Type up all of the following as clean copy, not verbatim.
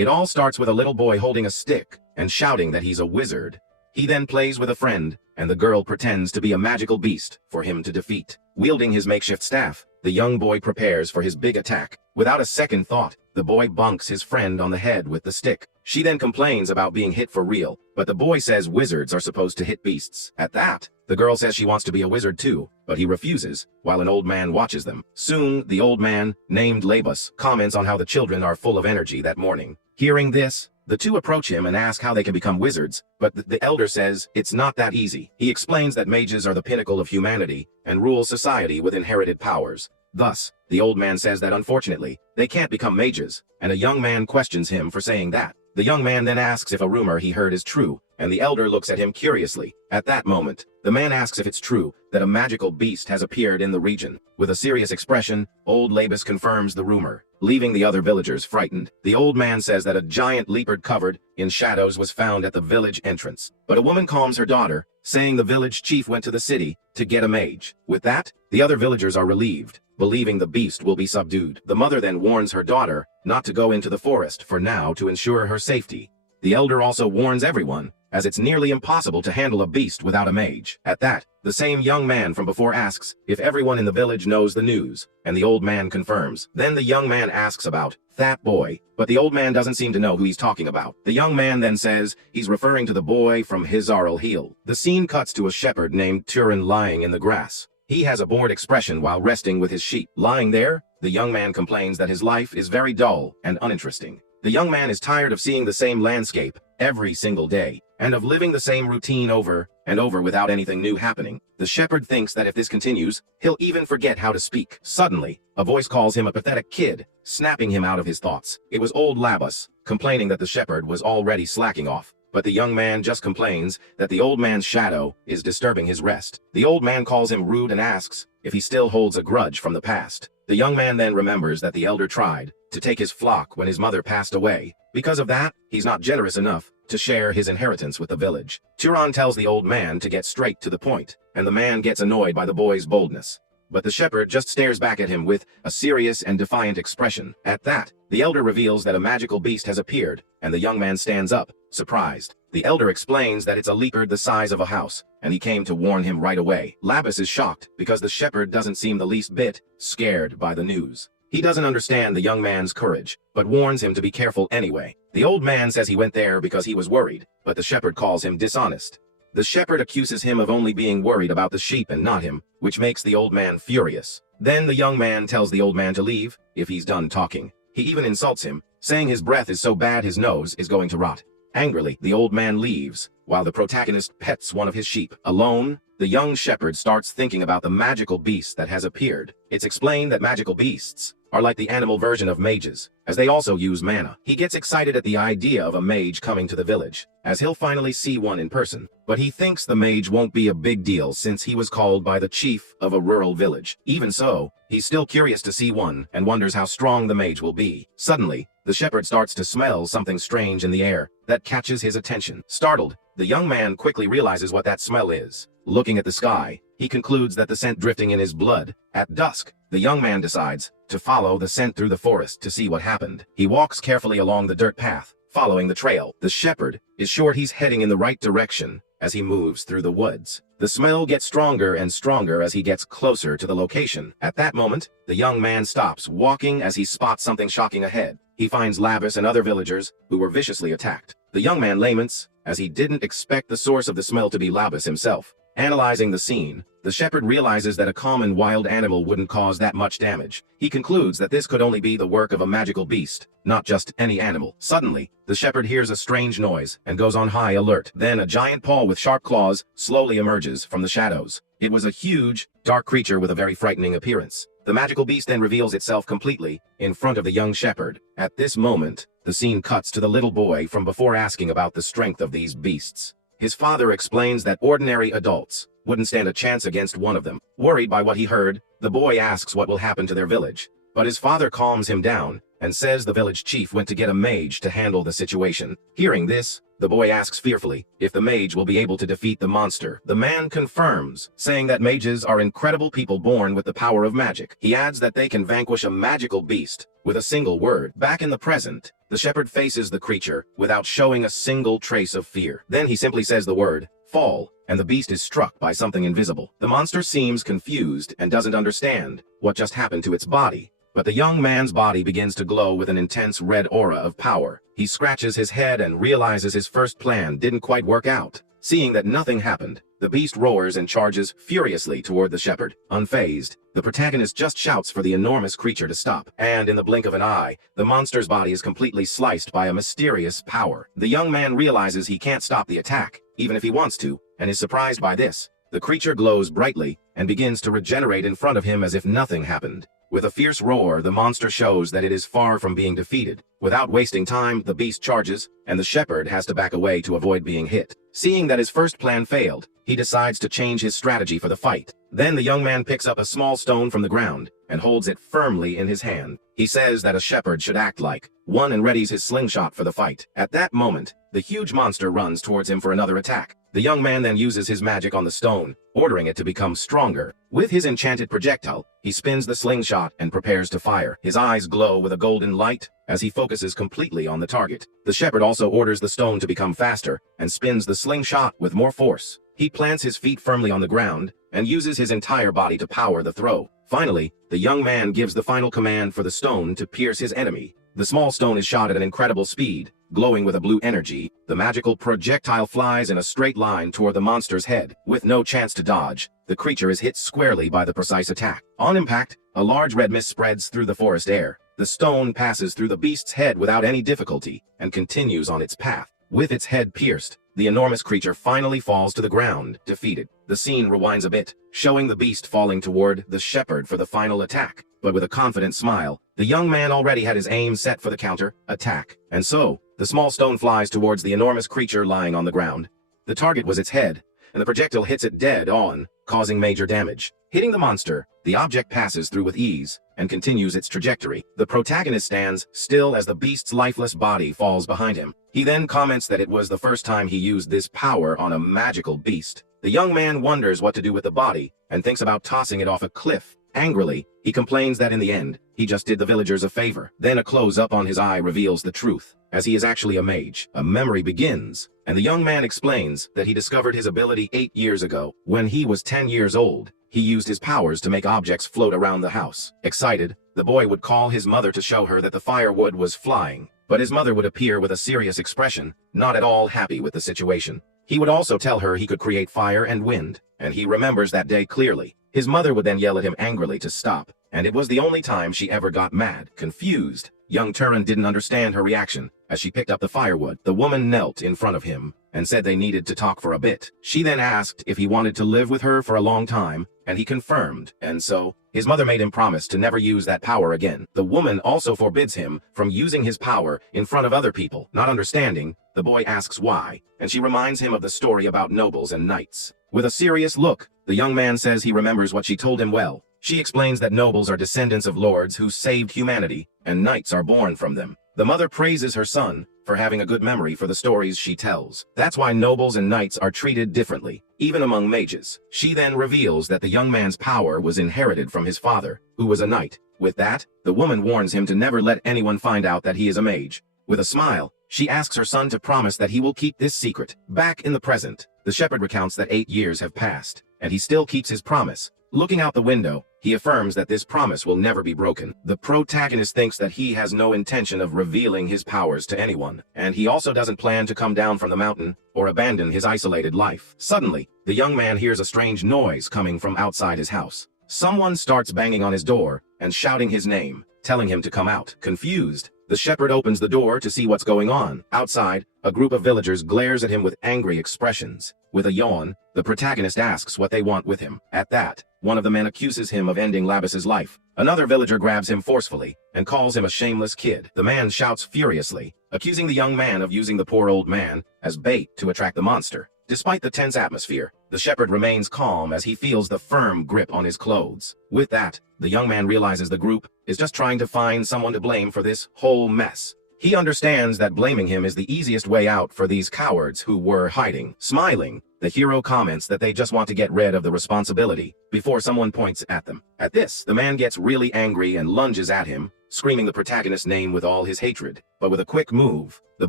It all starts with a little boy holding a stick and shouting that he's a wizard. He then plays with a friend, and the girl pretends to be a magical beast for him to defeat. Wielding his makeshift staff, the young boy prepares for his big attack. Without a second thought, the boy bonks his friend on the head with the stick. She then complains about being hit for real, but the boy says wizards are supposed to hit beasts. At that, the girl says she wants to be a wizard too, but he refuses, while an old man watches them. Soon, the old man, named Labus, comments on how the children are full of energy that morning. Hearing this, the two approach him and ask how they can become wizards, but the elder says it's not that easy. He explains that mages are the pinnacle of humanity and rule society with inherited powers. Thus, the old man says that unfortunately, they can't become mages, and a young man questions him for saying that. The young man then asks if a rumor he heard is true, and the elder looks at him curiously. At that moment, the man asks if it's true that a magical beast has appeared in the region. With a serious expression, old Labus confirms the rumor, leaving the other villagers frightened. The old man says that a giant leopard covered in shadows was found at the village entrance. But a woman calms her daughter, saying the village chief went to the city to get a mage. With that, the other villagers are relieved, believing the beast will be subdued. The mother then warns her daughter not to go into the forest for now to ensure her safety. The elder also warns everyone, as it's nearly impossible to handle a beast without a mage. At that, the same young man from before asks if everyone in the village knows the news, and the old man confirms. Then the young man asks about that boy, but the old man doesn't seem to know who he's talking about. The young man then says he's referring to the boy from Hizarl Heel. The scene cuts to a shepherd named Turin lying in the grass. He has a bored expression while resting with his sheep. Lying there, the young man complains that his life is very dull and uninteresting. The young man is tired of seeing the same landscape every single day, and of living the same routine over and over without anything new happening. The shepherd thinks that if this continues, he'll even forget how to speak. Suddenly, a voice calls him a pathetic kid, snapping him out of his thoughts. It was old Labus, complaining that the shepherd was already slacking off. But the young man just complains that the old man's shadow is disturbing his rest. The old man calls him rude and asks if he still holds a grudge from the past. The young man then remembers that the elder tried to take his flock when his mother passed away. Because of that, he's not generous enough to share his inheritance with the village. Turan tells the old man to get straight to the point, and the man gets annoyed by the boy's boldness. But the shepherd just stares back at him with a serious and defiant expression. At that, the elder reveals that a magical beast has appeared, and the young man stands up, surprised. The elder explains that it's a leopard the size of a house, and he came to warn him right away. Labus is shocked because the shepherd doesn't seem the least bit scared by the news. He doesn't understand the young man's courage, but warns him to be careful anyway. The old man says he went there because he was worried, but the shepherd calls him dishonest. The shepherd accuses him of only being worried about the sheep and not him, which makes the old man furious. Then the young man tells the old man to leave if he's done talking. He even insults him, saying his breath is so bad his nose is going to rot. Angrily, the old man leaves, while the protagonist pets one of his sheep. Alone, the young shepherd starts thinking about the magical beast that has appeared. It's explained that magical beasts are like the animal version of mages, as they also use mana. He gets excited at the idea of a mage coming to the village, as he'll finally see one in person. But he thinks the mage won't be a big deal since he was called by the chief of a rural village. Even so, he's still curious to see one and wonders how strong the mage will be. Suddenly, the shepherd starts to smell something strange in the air that catches his attention. Startled, the young man quickly realizes what that smell is. Looking at the sky, he concludes that the scent drifting in his blood. At dusk, the young man decides to follow the scent through the forest to see what happened. He walks carefully along the dirt path, following the trail. The shepherd is sure he's heading in the right direction as he moves through the woods. The smell gets stronger and stronger as he gets closer to the location. At that moment, the young man stops walking as he spots something shocking ahead. He finds Labus and other villagers who were viciously attacked. The young man laments, as he didn't expect the source of the smell to be Labus himself. Analyzing the scene, the shepherd realizes that a common wild animal wouldn't cause that much damage. He concludes that this could only be the work of a magical beast, not just any animal. Suddenly, the shepherd hears a strange noise and goes on high alert. Then a giant paw with sharp claws slowly emerges from the shadows. It was a huge, dark creature with a very frightening appearance. The magical beast then reveals itself completely in front of the young shepherd. At this moment, the scene cuts to the little boy from before asking about the strength of these beasts. His father explains that ordinary adults wouldn't stand a chance against one of them. Worried by what he heard, the boy asks what will happen to their village. But his father calms him down and says the village chief went to get a mage to handle the situation. Hearing this, the boy asks fearfully if the mage will be able to defeat the monster. The man confirms, saying that mages are incredible people born with the power of magic. He adds that they can vanquish a magical beast with a single word. Back in the present, The shepherd faces the creature without showing a single trace of fear. Then he simply says the word, "Fall," and the beast is struck by something invisible. The monster seems confused and doesn't understand what just happened to its body. But the young man's body begins to glow with an intense red aura of power. He scratches his head and realizes his first plan didn't quite work out. Seeing that nothing happened, the beast roars and charges furiously toward the shepherd. Unfazed, the protagonist just shouts for the enormous creature to stop. And in the blink of an eye, the monster's body is completely sliced by a mysterious power. The young man realizes he can't stop the attack, even if he wants to, and is surprised by this. The creature glows brightly and begins to regenerate in front of him as if nothing happened. With a fierce roar, the monster shows that it is far from being defeated. Without wasting time, the beast charges, and the shepherd has to back away to avoid being hit. Seeing that his first plan failed, he decides to change his strategy for the fight. Then the young man picks up a small stone from the ground and holds it firmly in his hand. He says that a shepherd should act like one and readies his slingshot for the fight. At that moment, the huge monster runs towards him for another attack. The young man then uses his magic on the stone, ordering it to become stronger. With his enchanted projectile, he spins the slingshot and prepares to fire. His eyes glow with a golden light as he focuses completely on the target. The shepherd also orders the stone to become faster and spins the slingshot with more force. He plants his feet firmly on the ground and uses his entire body to power the throw. Finally, the young man gives the final command for the stone to pierce his enemy. The small stone is shot at an incredible speed, glowing with a blue energy. The magical projectile flies in a straight line toward the monster's head. With no chance to dodge, the creature is hit squarely by the precise attack. On impact, a large red mist spreads through the forest air. The stone passes through the beast's head without any difficulty and continues on its path. With its head pierced, the enormous creature finally falls to the ground, defeated. The scene rewinds a bit, showing the beast falling toward the shepherd for the final attack. But with a confident smile, the young man already had his aim set for the counter attack. And so, the small stone flies towards the enormous creature lying on the ground. The target was its head, and the projectile hits it dead on, causing major damage. Hitting the monster, the object passes through with ease and continues its trajectory. The protagonist stands still as the beast's lifeless body falls behind him. He then comments that it was the first time he used this power on a magical beast. The young man wonders what to do with the body and thinks about tossing it off a cliff. Angrily, he complains that in the end, he just did the villagers a favor. Then a close-up on his eye reveals the truth, as he is actually a mage. A memory begins, and the young man explains that he discovered his ability 8 years ago. When he was 10 years old, he used his powers to make objects float around the house. Excited, the boy would call his mother to show her that the firewood was flying, but his mother would appear with a serious expression, not at all happy with the situation. He would also tell her he could create fire and wind, and he remembers that day clearly. His mother would then yell at him angrily to stop, and it was the only time she ever got mad. Confused, young Turin didn't understand her reaction. As she picked up the firewood, the woman knelt in front of him and said they needed to talk for a bit. She then asked if he wanted to live with her for a long time, and he confirmed, and so, his mother made him promise to never use that power again. The woman also forbids him from using his power in front of other people. Not understanding, the boy asks why, and she reminds him of the story about nobles and knights. With a serious look, the young man says he remembers what she told him well. She explains that nobles are descendants of lords who saved humanity, and knights are born from them. The mother praises her son for having a good memory for the stories she tells. That's why nobles and knights are treated differently, even among mages. She then reveals that the young man's power was inherited from his father, who was a knight. With that, the woman warns him to never let anyone find out that he is a mage. With a smile, she asks her son to promise that he will keep this secret. Back in the present, the shepherd recounts that 8 years have passed, and he still keeps his promise. Looking out the window, he affirms that this promise will never be broken. The protagonist thinks that he has no intention of revealing his powers to anyone, and he also doesn't plan to come down from the mountain or abandon his isolated life. Suddenly, the young man hears a strange noise coming from outside his house. Someone starts banging on his door and shouting his name, telling him to come out. Confused, the shepherd opens the door to see what's going on. Outside, a group of villagers glares at him with angry expressions. With a yawn, the protagonist asks what they want with him. At that, one of the men accuses him of ending Labis's life. Another villager grabs him forcefully and calls him a shameless kid. The man shouts furiously, accusing the young man of using the poor old man as bait to attract the monster. Despite the tense atmosphere, the shepherd remains calm as he feels the firm grip on his clothes. With that, the young man realizes the group is just trying to find someone to blame for this whole mess. He understands that blaming him is the easiest way out for these cowards who were hiding. Smiling, the hero comments that they just want to get rid of the responsibility before someone points at them. At this, the man gets really angry and lunges at him, screaming the protagonist's name with all his hatred. But with a quick move, the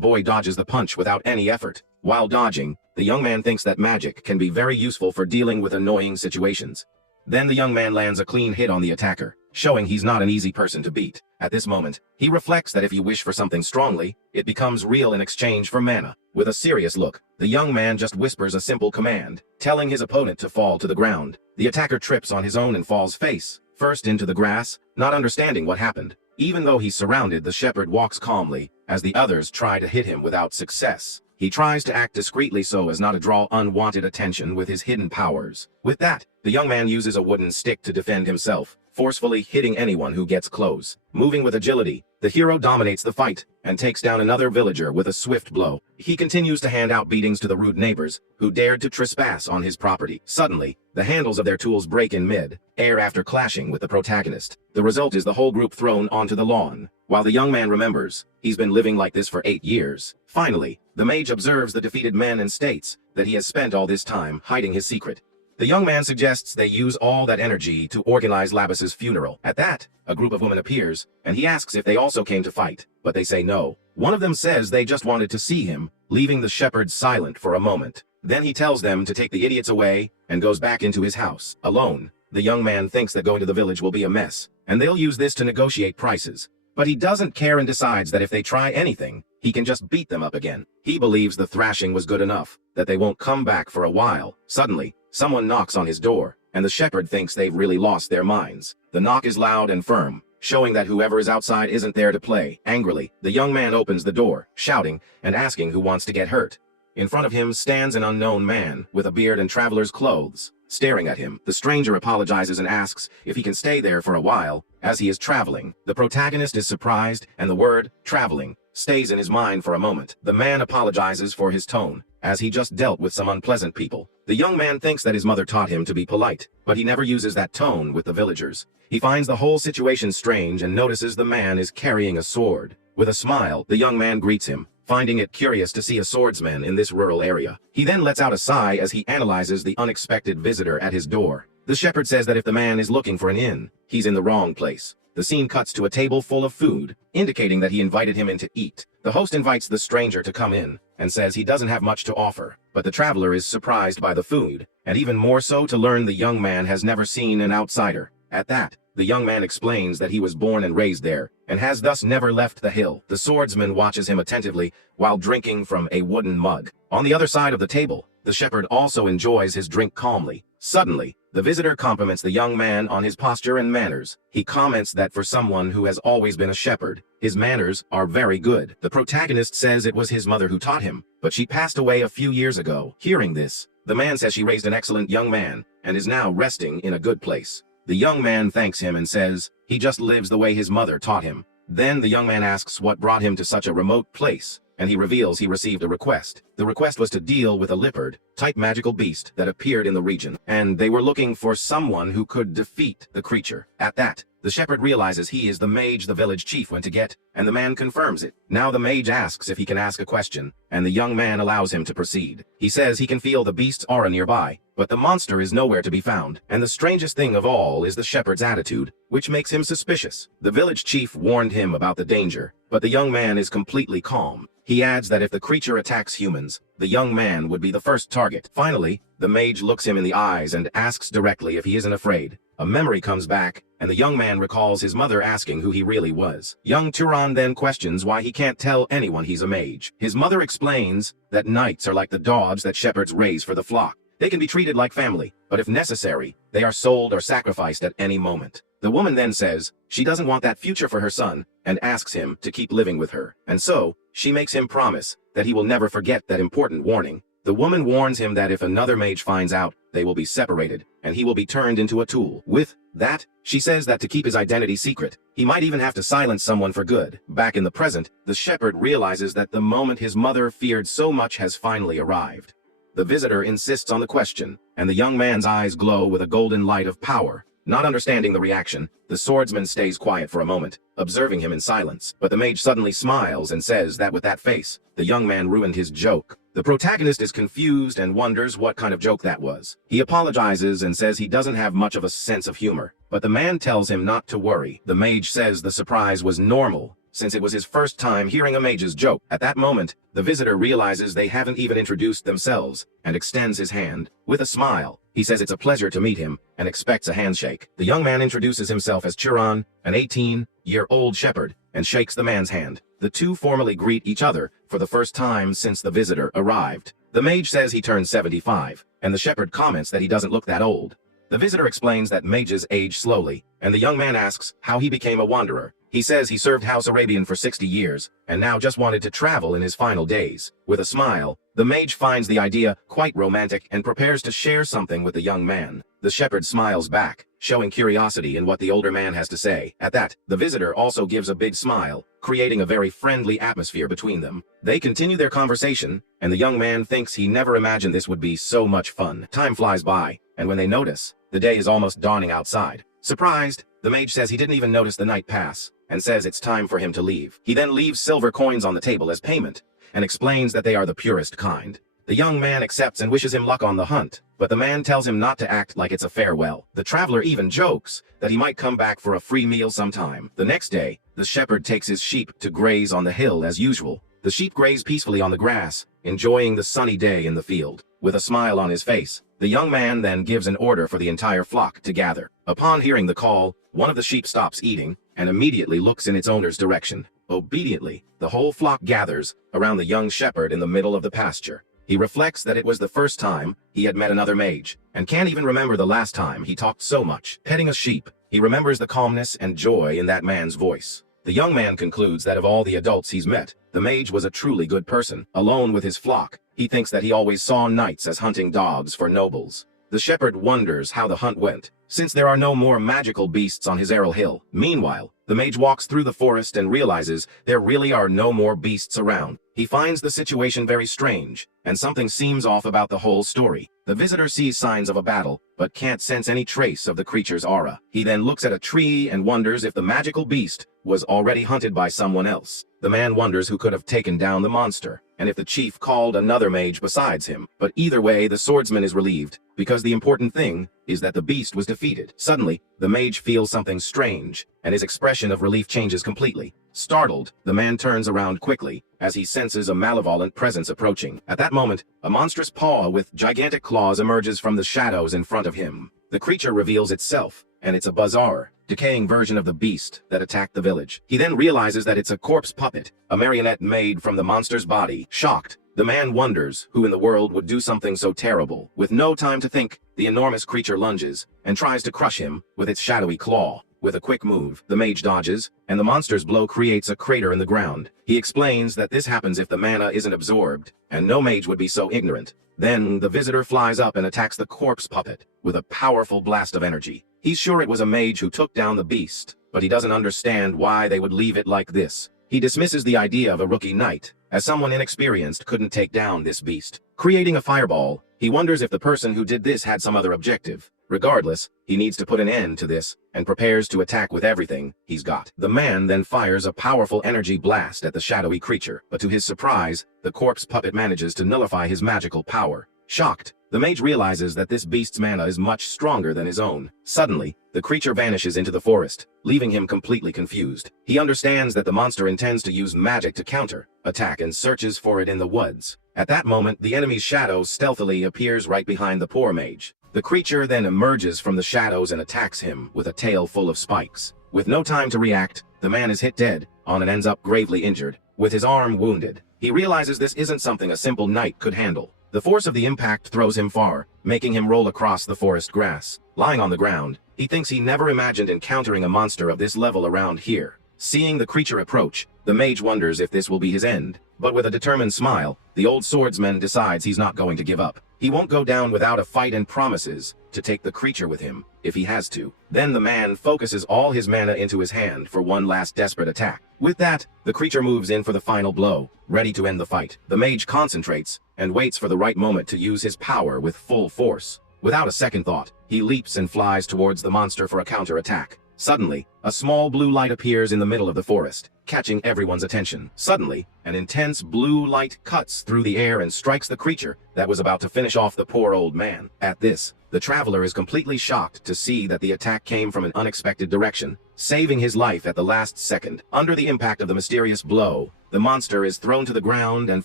boy dodges the punch without any effort. While dodging, the young man thinks that magic can be very useful for dealing with annoying situations. Then the young man lands a clean hit on the attacker, showing he's not an easy person to beat. At this moment, he reflects that if you wish for something strongly, it becomes real in exchange for mana. With a serious look, the young man just whispers a simple command, telling his opponent to fall to the ground. The attacker trips on his own and falls face first into the grass, not understanding what happened. Even though he's surrounded, the shepherd walks calmly, as the others try to hit him without success. He tries to act discreetly so as not to draw unwanted attention with his hidden powers. With that, the young man uses a wooden stick to defend himself, forcefully hitting anyone who gets close. Moving with agility, the hero dominates the fight and takes down another villager with a swift blow. He continues to hand out beatings to the rude neighbors who dared to trespass on his property. Suddenly, the handles of their tools break in mid-air after clashing with the protagonist. The result is the whole group thrown onto the lawn. While the young man remembers, he's been living like this for 8 years. Finally, the mage observes the defeated men and states that he has spent all this time hiding his secret. The young man suggests they use all that energy to organize Labus's funeral. At that, a group of women appears, and he asks if they also came to fight, but they say no. One of them says they just wanted to see him, leaving the shepherd silent for a moment. Then he tells them to take the idiots away and goes back into his house. Alone, the young man thinks that going to the village will be a mess, and they'll use this to negotiate prices. But he doesn't care and decides that if they try anything, he can just beat them up again. He believes the thrashing was good enough, that they won't come back for a while. Suddenly, someone knocks on his door, and the shepherd thinks they've really lost their minds. The knock is loud and firm, showing that whoever is outside isn't there to play. Angrily, the young man opens the door, shouting and asking who wants to get hurt. In front of him stands an unknown man with a beard and traveler's clothes. Staring at him, the stranger apologizes and asks if he can stay there for a while, as he is traveling. The protagonist is surprised, and the word traveling stays in his mind for a moment. The man apologizes for his tone, as he just dealt with some unpleasant people. The young man thinks that his mother taught him to be polite, but he never uses that tone with the villagers. He finds the whole situation strange and notices the man is carrying a sword. With a smile, the young man greets him, finding it curious to see a swordsman in this rural area. He then lets out a sigh as he analyzes the unexpected visitor at his door. The shepherd says that if the man is looking for an inn, he's in the wrong place. The scene cuts to a table full of food, indicating that he invited him in to eat. The host invites the stranger to come in, and says he doesn't have much to offer, but the traveler is surprised by the food, and even more so to learn the young man has never seen an outsider. At that, the young man explains that he was born and raised there, and has thus never left the hill. The swordsman watches him attentively while drinking from a wooden mug. On the other side of the table, the shepherd also enjoys his drink calmly. Suddenly, the visitor compliments the young man on his posture and manners. He comments that for someone who has always been a shepherd, his manners are very good. The protagonist says it was his mother who taught him, but she passed away a few years ago. Hearing this, the man says she raised an excellent young man, and is now resting in a good place. The young man thanks him and says he just lives the way his mother taught him. Then the young man asks what brought him to such a remote place, and he reveals he received a request. The request was to deal with a leopard-type magical beast that appeared in the region, and they were looking for someone who could defeat the creature. At that, the shepherd realizes he is the mage the village chief went to get, and the man confirms it. Now the mage asks if he can ask a question, and the young man allows him to proceed. He says he can feel the beast's aura nearby, but the monster is nowhere to be found. And the strangest thing of all is the shepherd's attitude, which makes him suspicious. The village chief warned him about the danger, but the young man is completely calm. He adds that if the creature attacks humans, the young man would be the first target. Finally, the mage looks him in the eyes and asks directly if he isn't afraid. A memory comes back, and the young man recalls his mother asking who he really was. Young Turan then questions why he can't tell anyone he's a mage. His mother explains that knights are like the dogs that shepherds raise for the flock. They can be treated like family, but if necessary, they are sold or sacrificed at any moment. The woman then says she doesn't want that future for her son, and asks him to keep living with her. And so, she makes him promise that he will never forget that important warning. The woman warns him that if another mage finds out, they will be separated, and he will be turned into a tool. With that, she says that to keep his identity secret, he might even have to silence someone for good. Back in the present, the shepherd realizes that the moment his mother feared so much has finally arrived. The visitor insists on the question, and the young man's eyes glow with a golden light of power. Not understanding the reaction, the swordsman stays quiet for a moment, observing him in silence. But the mage suddenly smiles and says that with that face, the young man ruined his joke. The protagonist is confused and wonders what kind of joke that was. He apologizes and says he doesn't have much of a sense of humor, but the man tells him not to worry. The mage says the surprise was normal, since it was his first time hearing a mage's joke. At that moment, the visitor realizes they haven't even introduced themselves, and extends his hand. With a smile, he says it's a pleasure to meet him, and expects a handshake. The young man introduces himself as Chiron, an 18-year-old shepherd, and shakes the man's hand. The two formally greet each other for the first time since the visitor arrived. The mage says he turned 75, and the shepherd comments that he doesn't look that old. The visitor explains that mages age slowly, and the young man asks how he became a wanderer. He says he served House Arabian for 60 years, and now just wanted to travel in his final days. With a smile, the mage finds the idea quite romantic and prepares to share something with the young man. The shepherd smiles back, showing curiosity in what the older man has to say. At that, the visitor also gives a big smile, creating a very friendly atmosphere between them. They continue their conversation, and the young man thinks he never imagined this would be so much fun. Time flies by, and when they notice, the day is almost dawning outside. Surprised, the mage says he didn't even notice the night pass, and says it's time for him to leave. He then leaves silver coins on the table as payment, and explains that they are the purest kind. The young man accepts and wishes him luck on the hunt, but the man tells him not to act like it's a farewell. The traveler even jokes that he might come back for a free meal sometime. The next day, the shepherd takes his sheep to graze on the hill as usual. The sheep graze peacefully on the grass, enjoying the sunny day in the field. With a smile on his face, the young man then gives an order for the entire flock to gather. Upon hearing the call, one of the sheep stops eating and immediately looks in its owner's direction. Obediently, the whole flock gathers around the young shepherd in the middle of the pasture. He reflects that it was the first time he had met another mage, and can't even remember the last time he talked so much. Petting a sheep, he remembers the calmness and joy in that man's voice. The young man concludes that of all the adults he's met, the mage was a truly good person. Alone with his flock, he thinks that he always saw knights as hunting dogs for nobles. The shepherd wonders how the hunt went, since there are no more magical beasts on his Errol Hill. Meanwhile, the mage walks through the forest and realizes there really are no more beasts around. He finds the situation very strange, and something seems off about the whole story. The visitor sees signs of a battle, but can't sense any trace of the creature's aura. He then looks at a tree and wonders if the magical beast was already hunted by someone else. The man wonders who could have taken down the monster, and if the chief called another mage besides him. But either way, the swordsman is relieved, because the important thing is that the beast was defeated. Suddenly, the mage feels something strange, and his expression of relief changes completely. Startled, the man turns around quickly, as he senses a malevolent presence approaching. At that moment, a monstrous paw with gigantic claws emerges from the shadows in front of him. The creature reveals itself, and it's a bizarre, decaying version of the beast that attacked the village. He then realizes that it's a corpse puppet, a marionette made from the monster's body. Shocked, the man wonders who in the world would do something so terrible. With no time to think, the enormous creature lunges and tries to crush him with its shadowy claw. With a quick move, the mage dodges, and the monster's blow creates a crater in the ground. He explains that this happens if the mana isn't absorbed, and no mage would be so ignorant. Then, the visitor flies up and attacks the corpse puppet with a powerful blast of energy. He's sure it was a mage who took down the beast, but he doesn't understand why they would leave it like this. He dismisses the idea of a rookie knight, as someone inexperienced couldn't take down this beast. Creating a fireball, he wonders if the person who did this had some other objective. Regardless, he needs to put an end to this, and prepares to attack with everything he's got. The man then fires a powerful energy blast at the shadowy creature, but to his surprise, the corpse puppet manages to nullify his magical power. Shocked, the mage realizes that this beast's mana is much stronger than his own. Suddenly, the creature vanishes into the forest, leaving him completely confused. He understands that the monster intends to use magic to counter-attack and searches for it in the woods. At that moment, the enemy's shadow stealthily appears right behind the poor mage. The creature then emerges from the shadows and attacks him with a tail full of spikes. With no time to react, the man is hit dead on and ends up gravely injured, with his arm wounded. He realizes this isn't something a simple knight could handle. The force of the impact throws him far, making him roll across the forest grass. Lying on the ground, he thinks he never imagined encountering a monster of this level around here. Seeing the creature approach, the mage wonders if this will be his end. But with a determined smile, the old swordsman decides he's not going to give up. He won't go down without a fight and promises to take the creature with him, if he has to. Then the man focuses all his mana into his hand for one last desperate attack. With that, the creature moves in for the final blow, ready to end the fight. The mage concentrates, and waits for the right moment to use his power with full force. Without a second thought, he leaps and flies towards the monster for a counter-attack. Suddenly, a small blue light appears in the middle of the forest, catching everyone's attention. Suddenly, an intense blue light cuts through the air and strikes the creature that was about to finish off the poor old man. At this, the traveler is completely shocked to see that the attack came from an unexpected direction, saving his life at the last second. Under the impact of the mysterious blow, the monster is thrown to the ground and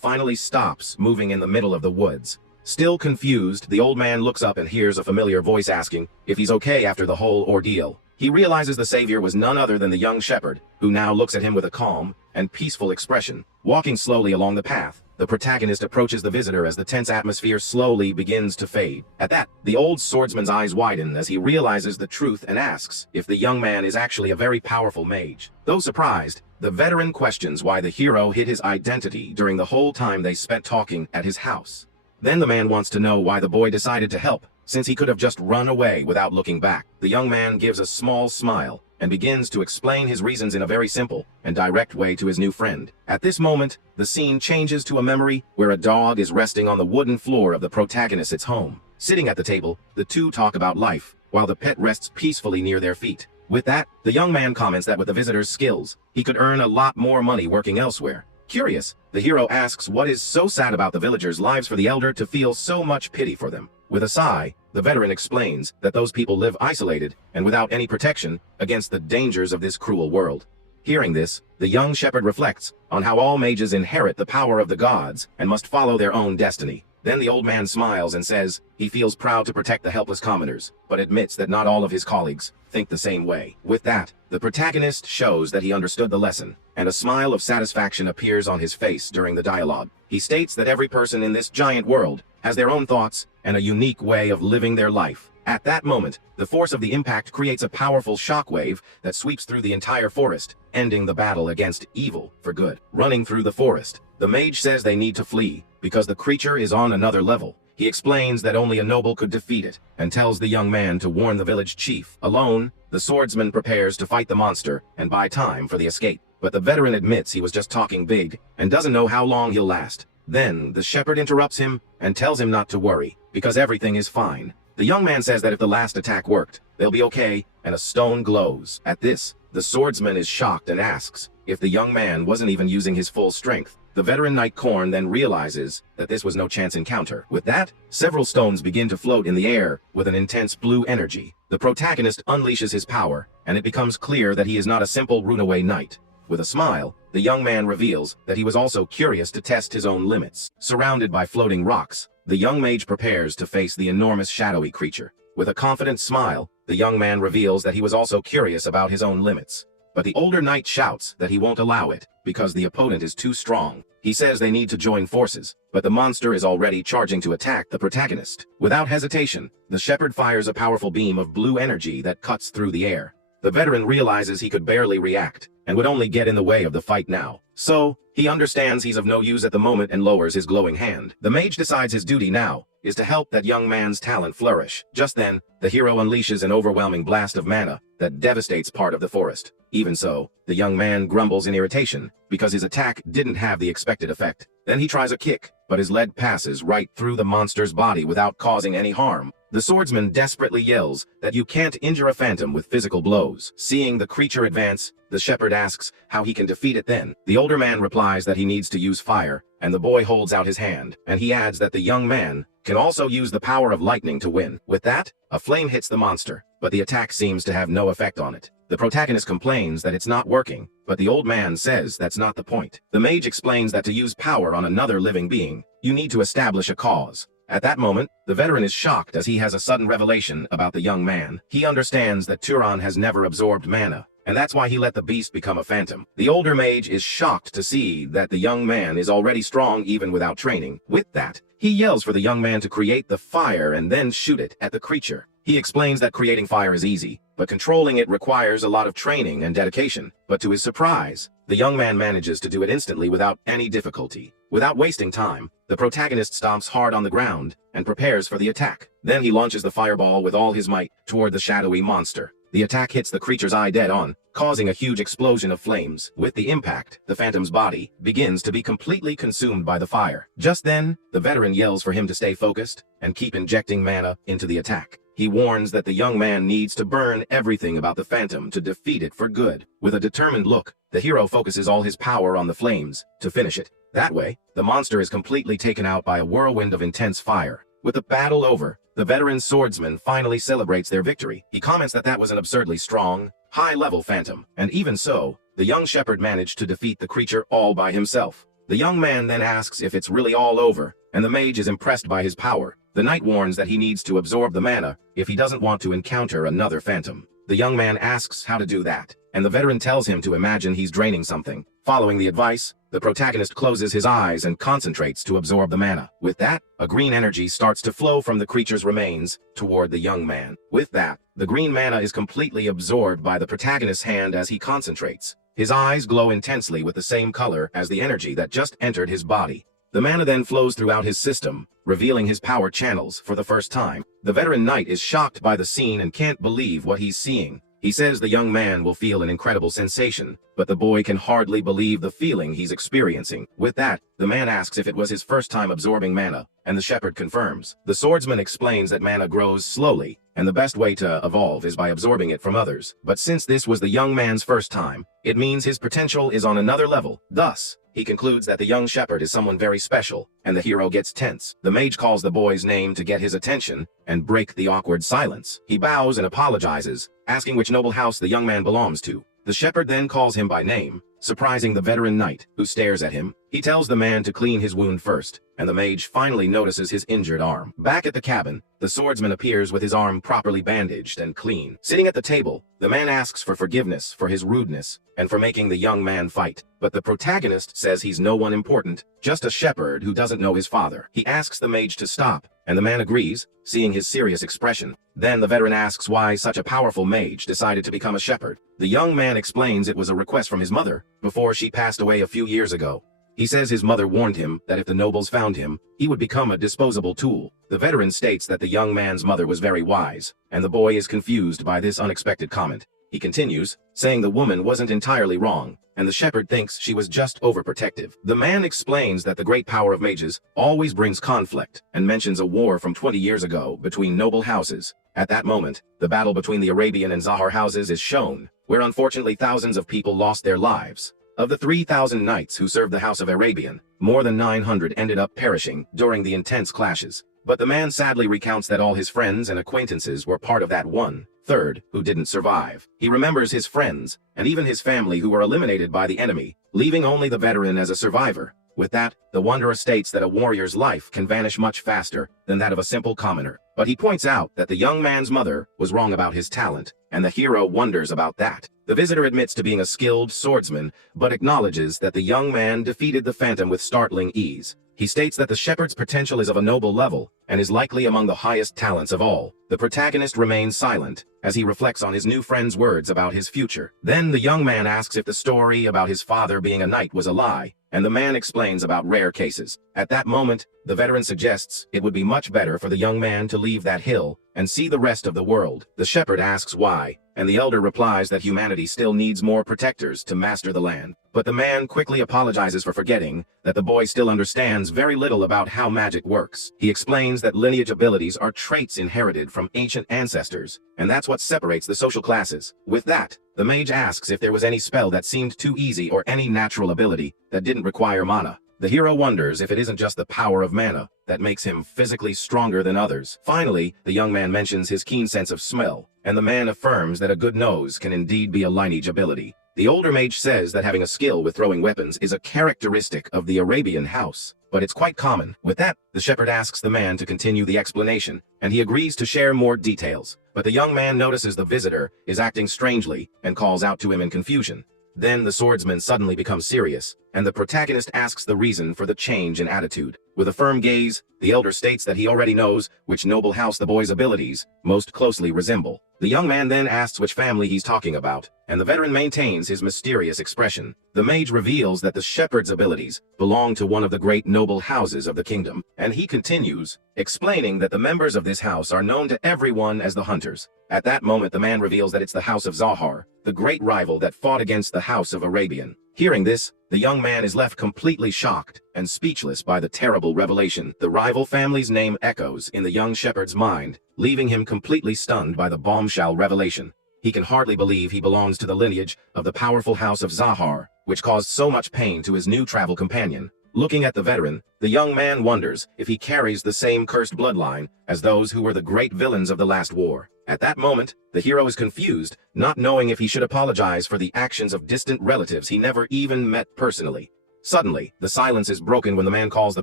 finally stops moving in the middle of the woods. Still confused, the old man looks up and hears a familiar voice asking if he's okay after the whole ordeal. He realizes the savior was none other than the young shepherd, who now looks at him with a calm and peaceful expression. Walking slowly along the path, the protagonist approaches the visitor as the tense atmosphere slowly begins to fade. At that, the old swordsman's eyes widen as he realizes the truth and asks if the young man is actually a very powerful mage. Though surprised, the veteran questions why the hero hid his identity during the whole time they spent talking at his house. Then the man wants to know why the boy decided to help, since he could have just run away without looking back. The young man gives a small smile and begins to explain his reasons in a very simple and direct way to his new friend. At this moment, the scene changes to a memory where a dog is resting on the wooden floor of the protagonist's home. Sitting at the table, the two talk about life, while the pet rests peacefully near their feet. With that, the young man comments that with the visitor's skills, he could earn a lot more money working elsewhere. Curious, the hero asks what is so sad about the villagers' lives for the elder to feel so much pity for them. With a sigh, the veteran explains that those people live isolated and without any protection against the dangers of this cruel world. Hearing this, the young shepherd reflects on how all mages inherit the power of the gods and must follow their own destiny. Then the old man smiles and says he feels proud to protect the helpless commoners, but admits that not all of his colleagues think the same way. With that, the protagonist shows that he understood the lesson, and a smile of satisfaction appears on his face during the dialogue. He states that every person in this giant world has their own thoughts and a unique way of living their life. At that moment, the force of the impact creates a powerful shockwave that sweeps through the entire forest, ending the battle against evil for good. Running through the forest, the mage says they need to flee because the creature is on another level. He explains that only a noble could defeat it, and tells the young man to warn the village chief. Alone, the swordsman prepares to fight the monster and buy time for the escape. But the veteran admits he was just talking big, and doesn't know how long he'll last. Then, the shepherd interrupts him and tells him not to worry, because everything is fine. The young man says that if the last attack worked, they'll be okay, and a stone glows. At this, the swordsman is shocked and asks if the young man wasn't even using his full strength. The veteran knight Korn then realizes that this was no chance encounter. With that, several stones begin to float in the air with an intense blue energy. The protagonist unleashes his power, and it becomes clear that he is not a simple runaway knight. With a smile, the young man reveals that he was also curious to test his own limits. Surrounded by floating rocks, the young mage prepares to face the enormous shadowy creature. With a confident smile, the young man reveals that he was also curious about his own limits. But the older knight shouts that he won't allow it, because the opponent is too strong. He says they need to join forces, but the monster is already charging to attack the protagonist. Without hesitation, the shepherd fires a powerful beam of blue energy that cuts through the air. The veteran realizes he could barely react, and would only get in the way of the fight now. So, he understands he's of no use at the moment and lowers his glowing hand. The mage decides his duty now is to help that young man's talent flourish. Just then, the hero unleashes an overwhelming blast of mana that devastates part of the forest. Even so, the young man grumbles in irritation because his attack didn't have the expected effect. Then he tries a kick, but his lead passes right through the monster's body without causing any harm. The swordsman desperately yells that you can't injure a phantom with physical blows. Seeing the creature advance, the shepherd asks how he can defeat it then. The older man replies that he needs to use fire, and the boy holds out his hand, and he adds that the young man can also use the power of lightning to win. With that, a flame hits the monster, but the attack seems to have no effect on it. The protagonist complains that it's not working, but the old man says that's not the point. The mage explains that to use power on another living being, you need to establish a cause. At that moment, the veteran is shocked as he has a sudden revelation about the young man. He understands that Turon has never absorbed mana, and that's why he let the beast become a phantom. The older mage is shocked to see that the young man is already strong even without training. With that, he yells for the young man to create the fire and then shoot it at the creature. He explains that creating fire is easy, but controlling it requires a lot of training and dedication. But to his surprise, the young man manages to do it instantly without any difficulty. Without wasting time, the protagonist stomps hard on the ground and prepares for the attack. Then he launches the fireball with all his might toward the shadowy monster. The attack hits the creature's eye dead on, causing a huge explosion of flames. With the impact, the phantom's body begins to be completely consumed by the fire. Just then, the veteran yells for him to stay focused and keep injecting mana into the attack. he warns that the young man needs to burn everything about the phantom to defeat it for good. With a determined look, the hero focuses all his power on the flames to finish it. That way, the monster is completely taken out by a whirlwind of intense fire. With the battle over, the veteran swordsman finally celebrates their victory. He comments that that was an absurdly strong, high-level phantom, and even so, the young shepherd managed to defeat the creature all by himself. The young man then asks if it's really all over, and the mage is impressed by his power. The knight warns that he needs to absorb the mana if he doesn't want to encounter another phantom. The young man asks how to do that, and the veteran tells him to imagine he's draining something. Following the advice, the protagonist closes his eyes and concentrates to absorb the mana. With that, a green energy starts to flow from the creature's remains toward the young man. With that, the green mana is completely absorbed by the protagonist's hand as he concentrates. His eyes glow intensely with the same color as the energy that just entered his body. The mana then flows throughout his system, revealing his power channels for the first time. The veteran knight is shocked by the scene and can't believe what he's seeing. He says the young man will feel an incredible sensation, but the boy can hardly believe the feeling he's experiencing. With that, the man asks if it was his first time absorbing mana, and the shepherd confirms. The swordsman explains that mana grows slowly, and the best way to evolve is by absorbing it from others. But since this was the young man's first time, it means his potential is on another level. Thus, he concludes that the young shepherd is someone very special, and the hero gets tense. The mage calls the boy's name to get his attention and break the awkward silence. He bows and apologizes, asking which noble house the young man belongs to. The shepherd then calls him by name, surprising the veteran knight, who stares at him. He tells the man to clean his wound first, and the mage finally notices his injured arm. Back at the cabin, the swordsman appears with his arm properly bandaged and clean. Sitting at the table, the man asks for forgiveness for his rudeness and for making the young man fight. But the protagonist says he's no one important, just a shepherd who doesn't know his father. He asks the mage to stop, and the man agrees, seeing his serious expression. Then the veteran asks why such a powerful mage decided to become a shepherd. The young man explains it was a request from his mother before she passed away a few years ago. He says his mother warned him that if the nobles found him, he would become a disposable tool. The veteran states that the young man's mother was very wise, and the boy is confused by this unexpected comment. He continues, saying the woman wasn't entirely wrong, and the shepherd thinks she was just overprotective. The man explains that the great power of mages always brings conflict, and mentions a war from 20 years ago between noble houses. At that moment, the battle between the Arabian and Zahar houses is shown, where unfortunately thousands of people lost their lives. Of the 3,000 knights who served the House of Arabian, more than 900 ended up perishing during the intense clashes. But the man sadly recounts that all his friends and acquaintances were part of that 1/3 who didn't survive. He remembers his friends, and even his family who were eliminated by the enemy, leaving only the veteran as a survivor. With that, the wanderer states that a warrior's life can vanish much faster than that of a simple commoner. But he points out that the young man's mother was wrong about his talent, and the hero wonders about that. The visitor admits to being a skilled swordsman, but acknowledges that the young man defeated the phantom with startling ease. He states that the shepherd's potential is of a noble level, and is likely among the highest talents of all. The protagonist remains silent, as he reflects on his new friend's words about his future. Then the young man asks if the story about his father being a knight was a lie, and the man explains about rare cases. At that moment, the veteran suggests it would be much better for the young man to leave that hill and see the rest of the world. The shepherd asks why, and the elder replies that humanity still needs more protectors to master the land. But the man quickly apologizes for forgetting that the boy still understands very little about how magic works. He explains that lineage abilities are traits inherited from ancient ancestors, and that's what separates the social classes. With that, the mage asks if there was any spell that seemed too easy or any natural ability that didn't require mana. The hero wonders if it isn't just the power of mana that makes him physically stronger than others. Finally, the young man mentions his keen sense of smell, and the man affirms that a good nose can indeed be a lineage ability. The older mage says that having a skill with throwing weapons is a characteristic of the Arabian house, but it's quite common. With that, the shepherd asks the man to continue the explanation, and he agrees to share more details. But the young man notices the visitor is acting strangely and calls out to him in confusion. Then the swordsman suddenly becomes serious, and the protagonist asks the reason for the change in attitude. With a firm gaze, the elder states that he already knows which noble house the boy's abilities most closely resemble. The young man then asks which family he's talking about, and the veteran maintains his mysterious expression. The mage reveals that the shepherd's abilities belong to one of the great noble houses of the kingdom, and he continues, explaining that the members of this house are known to everyone as the Hunters. At that moment, the man reveals that it's the House of Zahar, the great rival that fought against the House of Arabian. Hearing this, the young man is left completely shocked and speechless by the terrible revelation. The rival family's name echoes in the young shepherd's mind, leaving him completely stunned by the bombshell revelation. He can hardly believe he belongs to the lineage of the powerful house of Zahar, which caused so much pain to his new travel companion. Looking at the veteran, the young man wonders if he carries the same cursed bloodline as those who were the great villains of the last war. At that moment, the hero is confused, not knowing if he should apologize for the actions of distant relatives he never even met personally. Suddenly, the silence is broken when the man calls the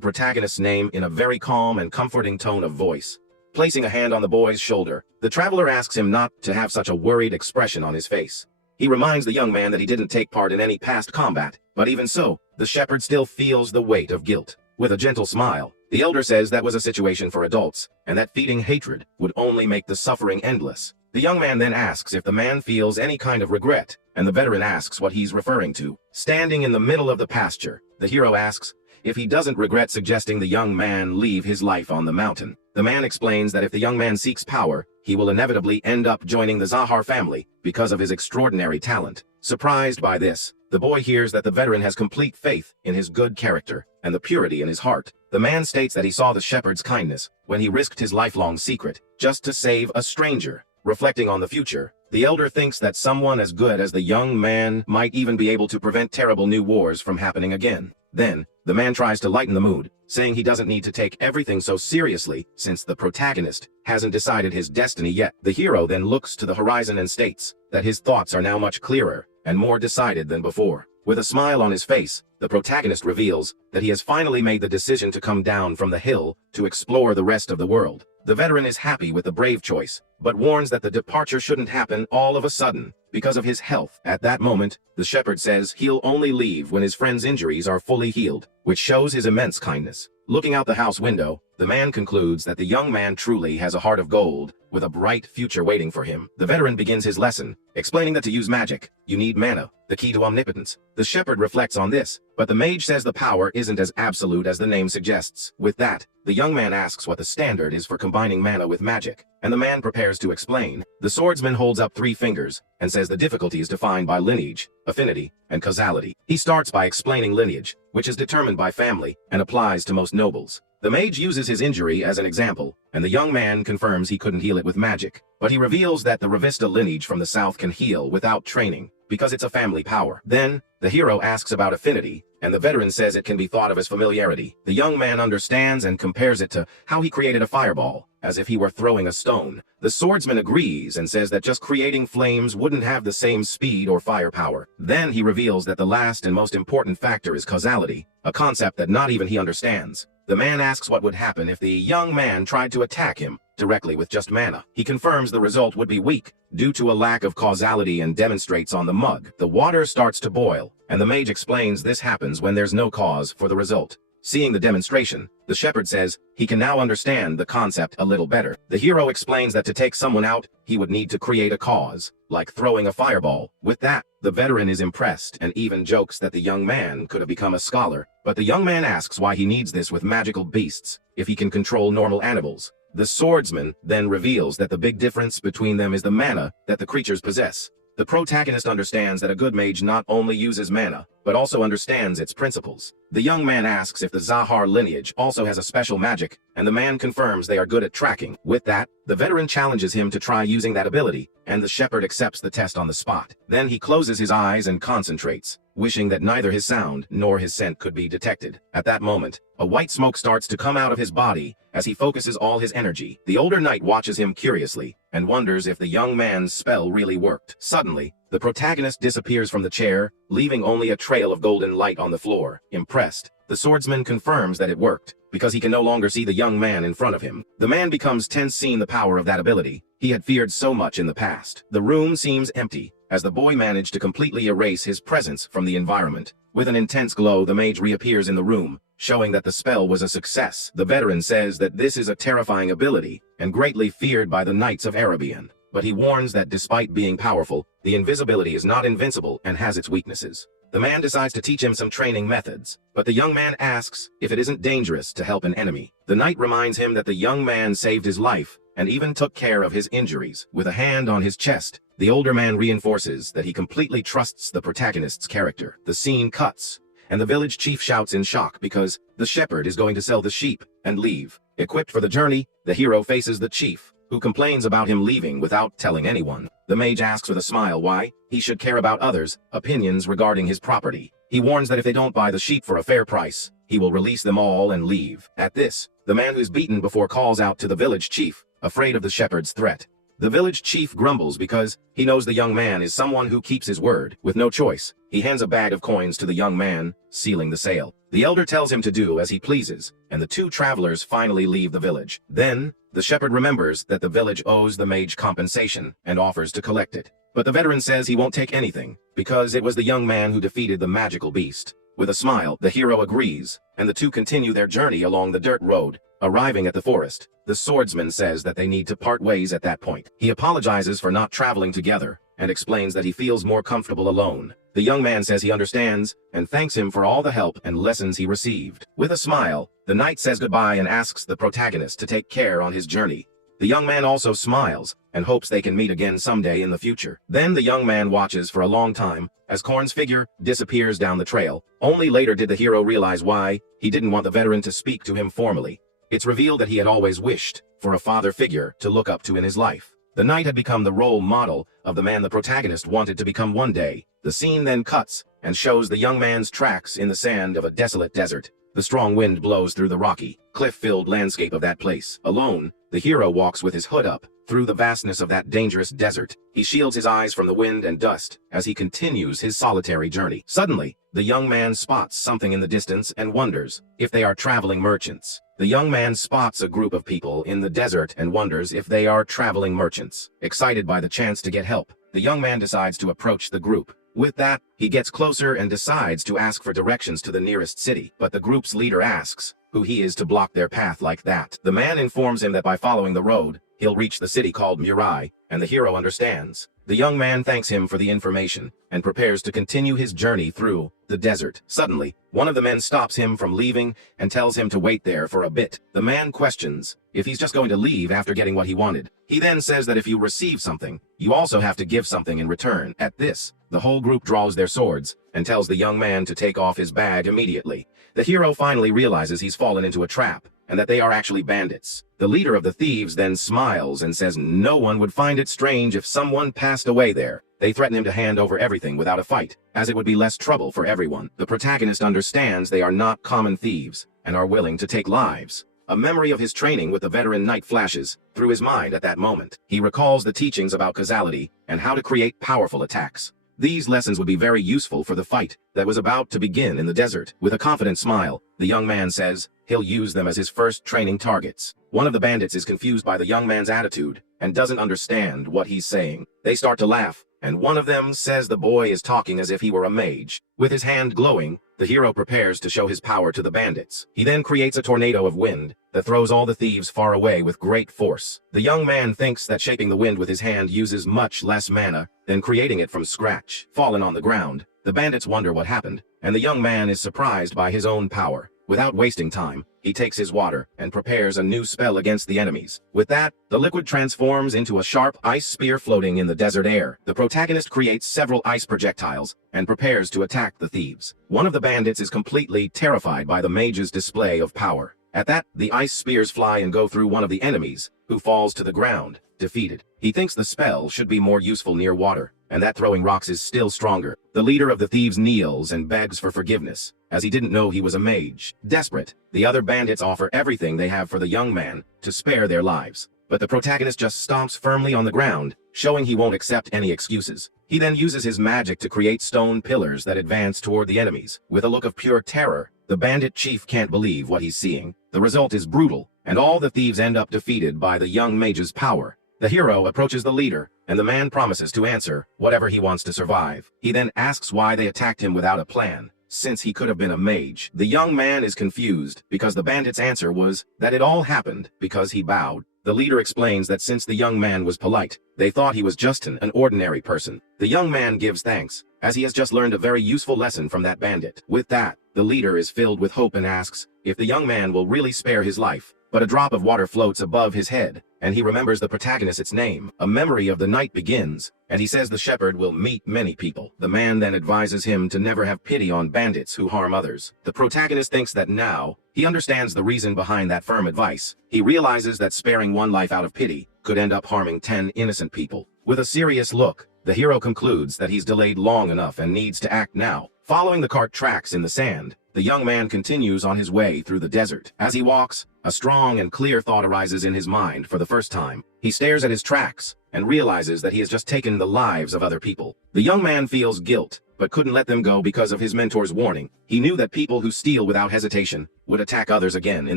protagonist's name in a very calm and comforting tone of voice. Placing a hand on the boy's shoulder, the traveler asks him not to have such a worried expression on his face. He reminds the young man that he didn't take part in any past combat, but even so, the shepherd still feels the weight of guilt. With a gentle smile, the elder says that was a situation for adults, and that feeding hatred would only make the suffering endless. The young man then asks if the man feels any kind of regret, and the veteran asks what he's referring to. Standing in the middle of the pasture, the hero asks if he doesn't regret suggesting the young man leave his life on the mountain. The man explains that if the young man seeks power, he will inevitably end up joining the Zahar family because of his extraordinary talent. Surprised by this, the boy hears that the veteran has complete faith in his good character and the purity in his heart. The man states that he saw the shepherd's kindness when he risked his lifelong secret just to save a stranger. Reflecting on the future, the elder thinks that someone as good as the young man might even be able to prevent terrible new wars from happening again. Then, the man tries to lighten the mood, saying he doesn't need to take everything so seriously since the protagonist hasn't decided his destiny yet. The hero then looks to the horizon and states that his thoughts are now much clearer and more decided than before. With a smile on his face, the protagonist reveals that he has finally made the decision to come down from the hill to explore the rest of the world. The veteran is happy with the brave choice, but warns that the departure shouldn't happen all of a sudden because of his health. At that moment, the shepherd says he'll only leave when his friend's injuries are fully healed, which shows his immense kindness. Looking out the house window, the man concludes that the young man truly has a heart of gold, with a bright future waiting for him. The veteran begins his lesson, explaining that to use magic, you need mana, the key to omnipotence. The shepherd reflects on this, but the mage says the power isn't as absolute as the name suggests. With that, the young man asks what the standard is for combining mana with magic, and the man prepares to explain. The swordsman holds up 3 fingers, and says the difficulty is defined by lineage, affinity, and causality. He starts by explaining lineage, which is determined by family, and applies to most nobles. The mage uses his injury as an example, and the young man confirms he couldn't heal it with magic, but he reveals that the Ravista lineage from the south can heal without training, because it's a family power. Then, the hero asks about affinity, and the veteran says it can be thought of as familiarity. The young man understands and compares it to how he created a fireball, as if he were throwing a stone. The swordsman agrees and says that just creating flames wouldn't have the same speed or firepower. Then he reveals that the last and most important factor is causality, a concept that not even he understands. The man asks what would happen if the young man tried to attack him directly with just mana. He confirms the result would be weak, due to a lack of causality, and demonstrates on the mug. The water starts to boil, and the mage explains this happens when there's no cause for the result. Seeing the demonstration, the shepherd says he can now understand the concept a little better. The hero explains that to take someone out, he would need to create a cause, like throwing a fireball. With that, the veteran is impressed and even jokes that the young man could have become a scholar. But the young man asks why he needs this with magical beasts, if he can control normal animals. The swordsman then reveals that the big difference between them is the mana that the creatures possess. The protagonist understands that a good mage not only uses mana, but also understands its principles. The young man asks if the Zahar lineage also has a special magic, and the man confirms they are good at tracking. With that, the veteran challenges him to try using that ability, and the shepherd accepts the test on the spot. Then he closes his eyes and concentrates, wishing that neither his sound nor his scent could be detected. At that moment, a white smoke starts to come out of his body as he focuses all his energy. The older knight watches him curiously and wonders if the young man's spell really worked. Suddenly, the protagonist disappears from the chair, leaving only a trail of golden light on the floor. Impressed, the swordsman confirms that it worked, because he can no longer see the young man in front of him. The man becomes tense seeing the power of that ability he had feared so much in the past. The room seems empty, as the boy managed to completely erase his presence from the environment. With an intense glow, the mage reappears in the room, showing that the spell was a success. The veteran says that this is a terrifying ability, and greatly feared by the Knights of Arabian. But he warns that despite being powerful, the invisibility is not invincible and has its weaknesses. The man decides to teach him some training methods, but the young man asks if it isn't dangerous to help an enemy. The knight reminds him that the young man saved his life, and even took care of his injuries. With a hand on his chest, the older man reinforces that he completely trusts the protagonist's character. The scene cuts, and the village chief shouts in shock because the shepherd is going to sell the sheep and leave. Equipped for the journey, the hero faces the chief, who complains about him leaving without telling anyone. The mage asks with a smile why he should care about others' opinions regarding his property. He warns that if they don't buy the sheep for a fair price, he will release them all and leave. At this, the man who's beaten before calls out to the village chief, afraid of the shepherd's threat. The village chief grumbles because he knows the young man is someone who keeps his word. With no choice, he hands a bag of coins to the young man, sealing the sale. The elder tells him to do as he pleases, and the two travelers finally leave the village. Then, the shepherd remembers that the village owes the mage compensation and offers to collect it. But the veteran says he won't take anything, because it was the young man who defeated the magical beast. With a smile, the hero agrees, and the two continue their journey along the dirt road. Arriving at the forest, the swordsman says that they need to part ways at that point. He apologizes for not traveling together, and explains that he feels more comfortable alone. The young man says he understands, and thanks him for all the help and lessons he received. With a smile, the knight says goodbye and asks the protagonist to take care on his journey. The young man also smiles, and hopes they can meet again someday in the future. Then the young man watches for a long time, as Korn's figure disappears down the trail. Only later did the hero realize why he didn't want the veteran to speak to him formally. It's revealed that he had always wished for a father figure to look up to in his life. The knight had become the role model of the man the protagonist wanted to become one day. The scene then cuts, and shows the young man's tracks in the sand of a desolate desert. The strong wind blows through the rocky, cliff-filled landscape of that place. Alone, the hero walks with his hood up, through the vastness of that dangerous desert. He shields his eyes from the wind and dust, as he continues his solitary journey. Suddenly, the young man spots something in the distance and wonders if they are traveling merchants. The young man spots a group of people in the desert and wonders if they are traveling merchants. Excited by the chance to get help, the young man decides to approach the group. With that, he gets closer and decides to ask for directions to the nearest city, but the group's leader asks who he is to block their path like that. The man informs him that by following the road, he'll reach the city called Murai, and the hero understands. The young man thanks him for the information, and prepares to continue his journey through the desert. Suddenly, one of the men stops him from leaving and tells him to wait there for a bit. The man questions if he's just going to leave after getting what he wanted. He then says that if you receive something, you also have to give something in return. At this, the whole group draws their swords, and tells the young man to take off his bag immediately. The hero finally realizes he's fallen into a trap, and that they are actually bandits. The leader of the thieves then smiles and says no one would find it strange if someone passed away there. They threaten him to hand over everything without a fight, as it would be less trouble for everyone. The protagonist understands they are not common thieves, and are willing to take lives. A memory of his training with the veteran knight flashes through his mind at that moment. He recalls the teachings about causality and how to create powerful attacks. These lessons would be very useful for the fight that was about to begin in the desert. With a confident smile, the young man says he'll use them as his first training targets. One of the bandits is confused by the young man's attitude and doesn't understand what he's saying. They start to laugh, and one of them says the boy is talking as if he were a mage. With his hand glowing, the hero prepares to show his power to the bandits. He then creates a tornado of wind that throws all the thieves far away with great force. The young man thinks that shaping the wind with his hand uses much less mana than creating it from scratch. Fallen on the ground, the bandits wonder what happened, and the young man is surprised by his own power. Without wasting time, he takes his water and prepares a new spell against the enemies. With that, the liquid transforms into a sharp ice spear floating in the desert air. The protagonist creates several ice projectiles and prepares to attack the thieves. One of the bandits is completely terrified by the mage's display of power. At that, the ice spears fly and go through one of the enemies, who falls to the ground, defeated. He thinks the spell should be more useful near water, and that throwing rocks is still stronger. The leader of the thieves kneels and begs for forgiveness, as he didn't know he was a mage. Desperate, the other bandits offer everything they have for the young man to spare their lives. But the protagonist just stomps firmly on the ground, showing he won't accept any excuses. He then uses his magic to create stone pillars that advance toward the enemies. With a look of pure terror, the bandit chief can't believe what he's seeing. The result is brutal, and all the thieves end up defeated by the young mage's power. The hero approaches the leader, and the man promises to answer whatever he wants to survive. He then asks why they attacked him without a plan, since he could have been a mage. The young man is confused because the bandit's answer was that it all happened because he bowed. The leader explains that since the young man was polite, they thought he was just an ordinary person. The young man gives thanks, as he has just learned a very useful lesson from that bandit. With that, the leader is filled with hope and asks if the young man will really spare his life. but a drop of water floats above his head, and he remembers the protagonist's name. A memory of the night begins, and he says the shepherd will meet many people. The man then advises him to never have pity on bandits who harm others. The protagonist thinks that now he understands the reason behind that firm advice. He realizes that sparing one life out of pity could end up harming 10 innocent people. With a serious look, the hero concludes that he's delayed long enough and needs to act now. Following the cart tracks in the sand, the young man continues on his way through the desert. As he walks, a strong and clear thought arises in his mind for the first time. He stares at his tracks and realizes that he has just taken the lives of other people. The young man feels guilt, but couldn't let them go because of his mentor's warning. He knew that people who steal without hesitation would attack others again in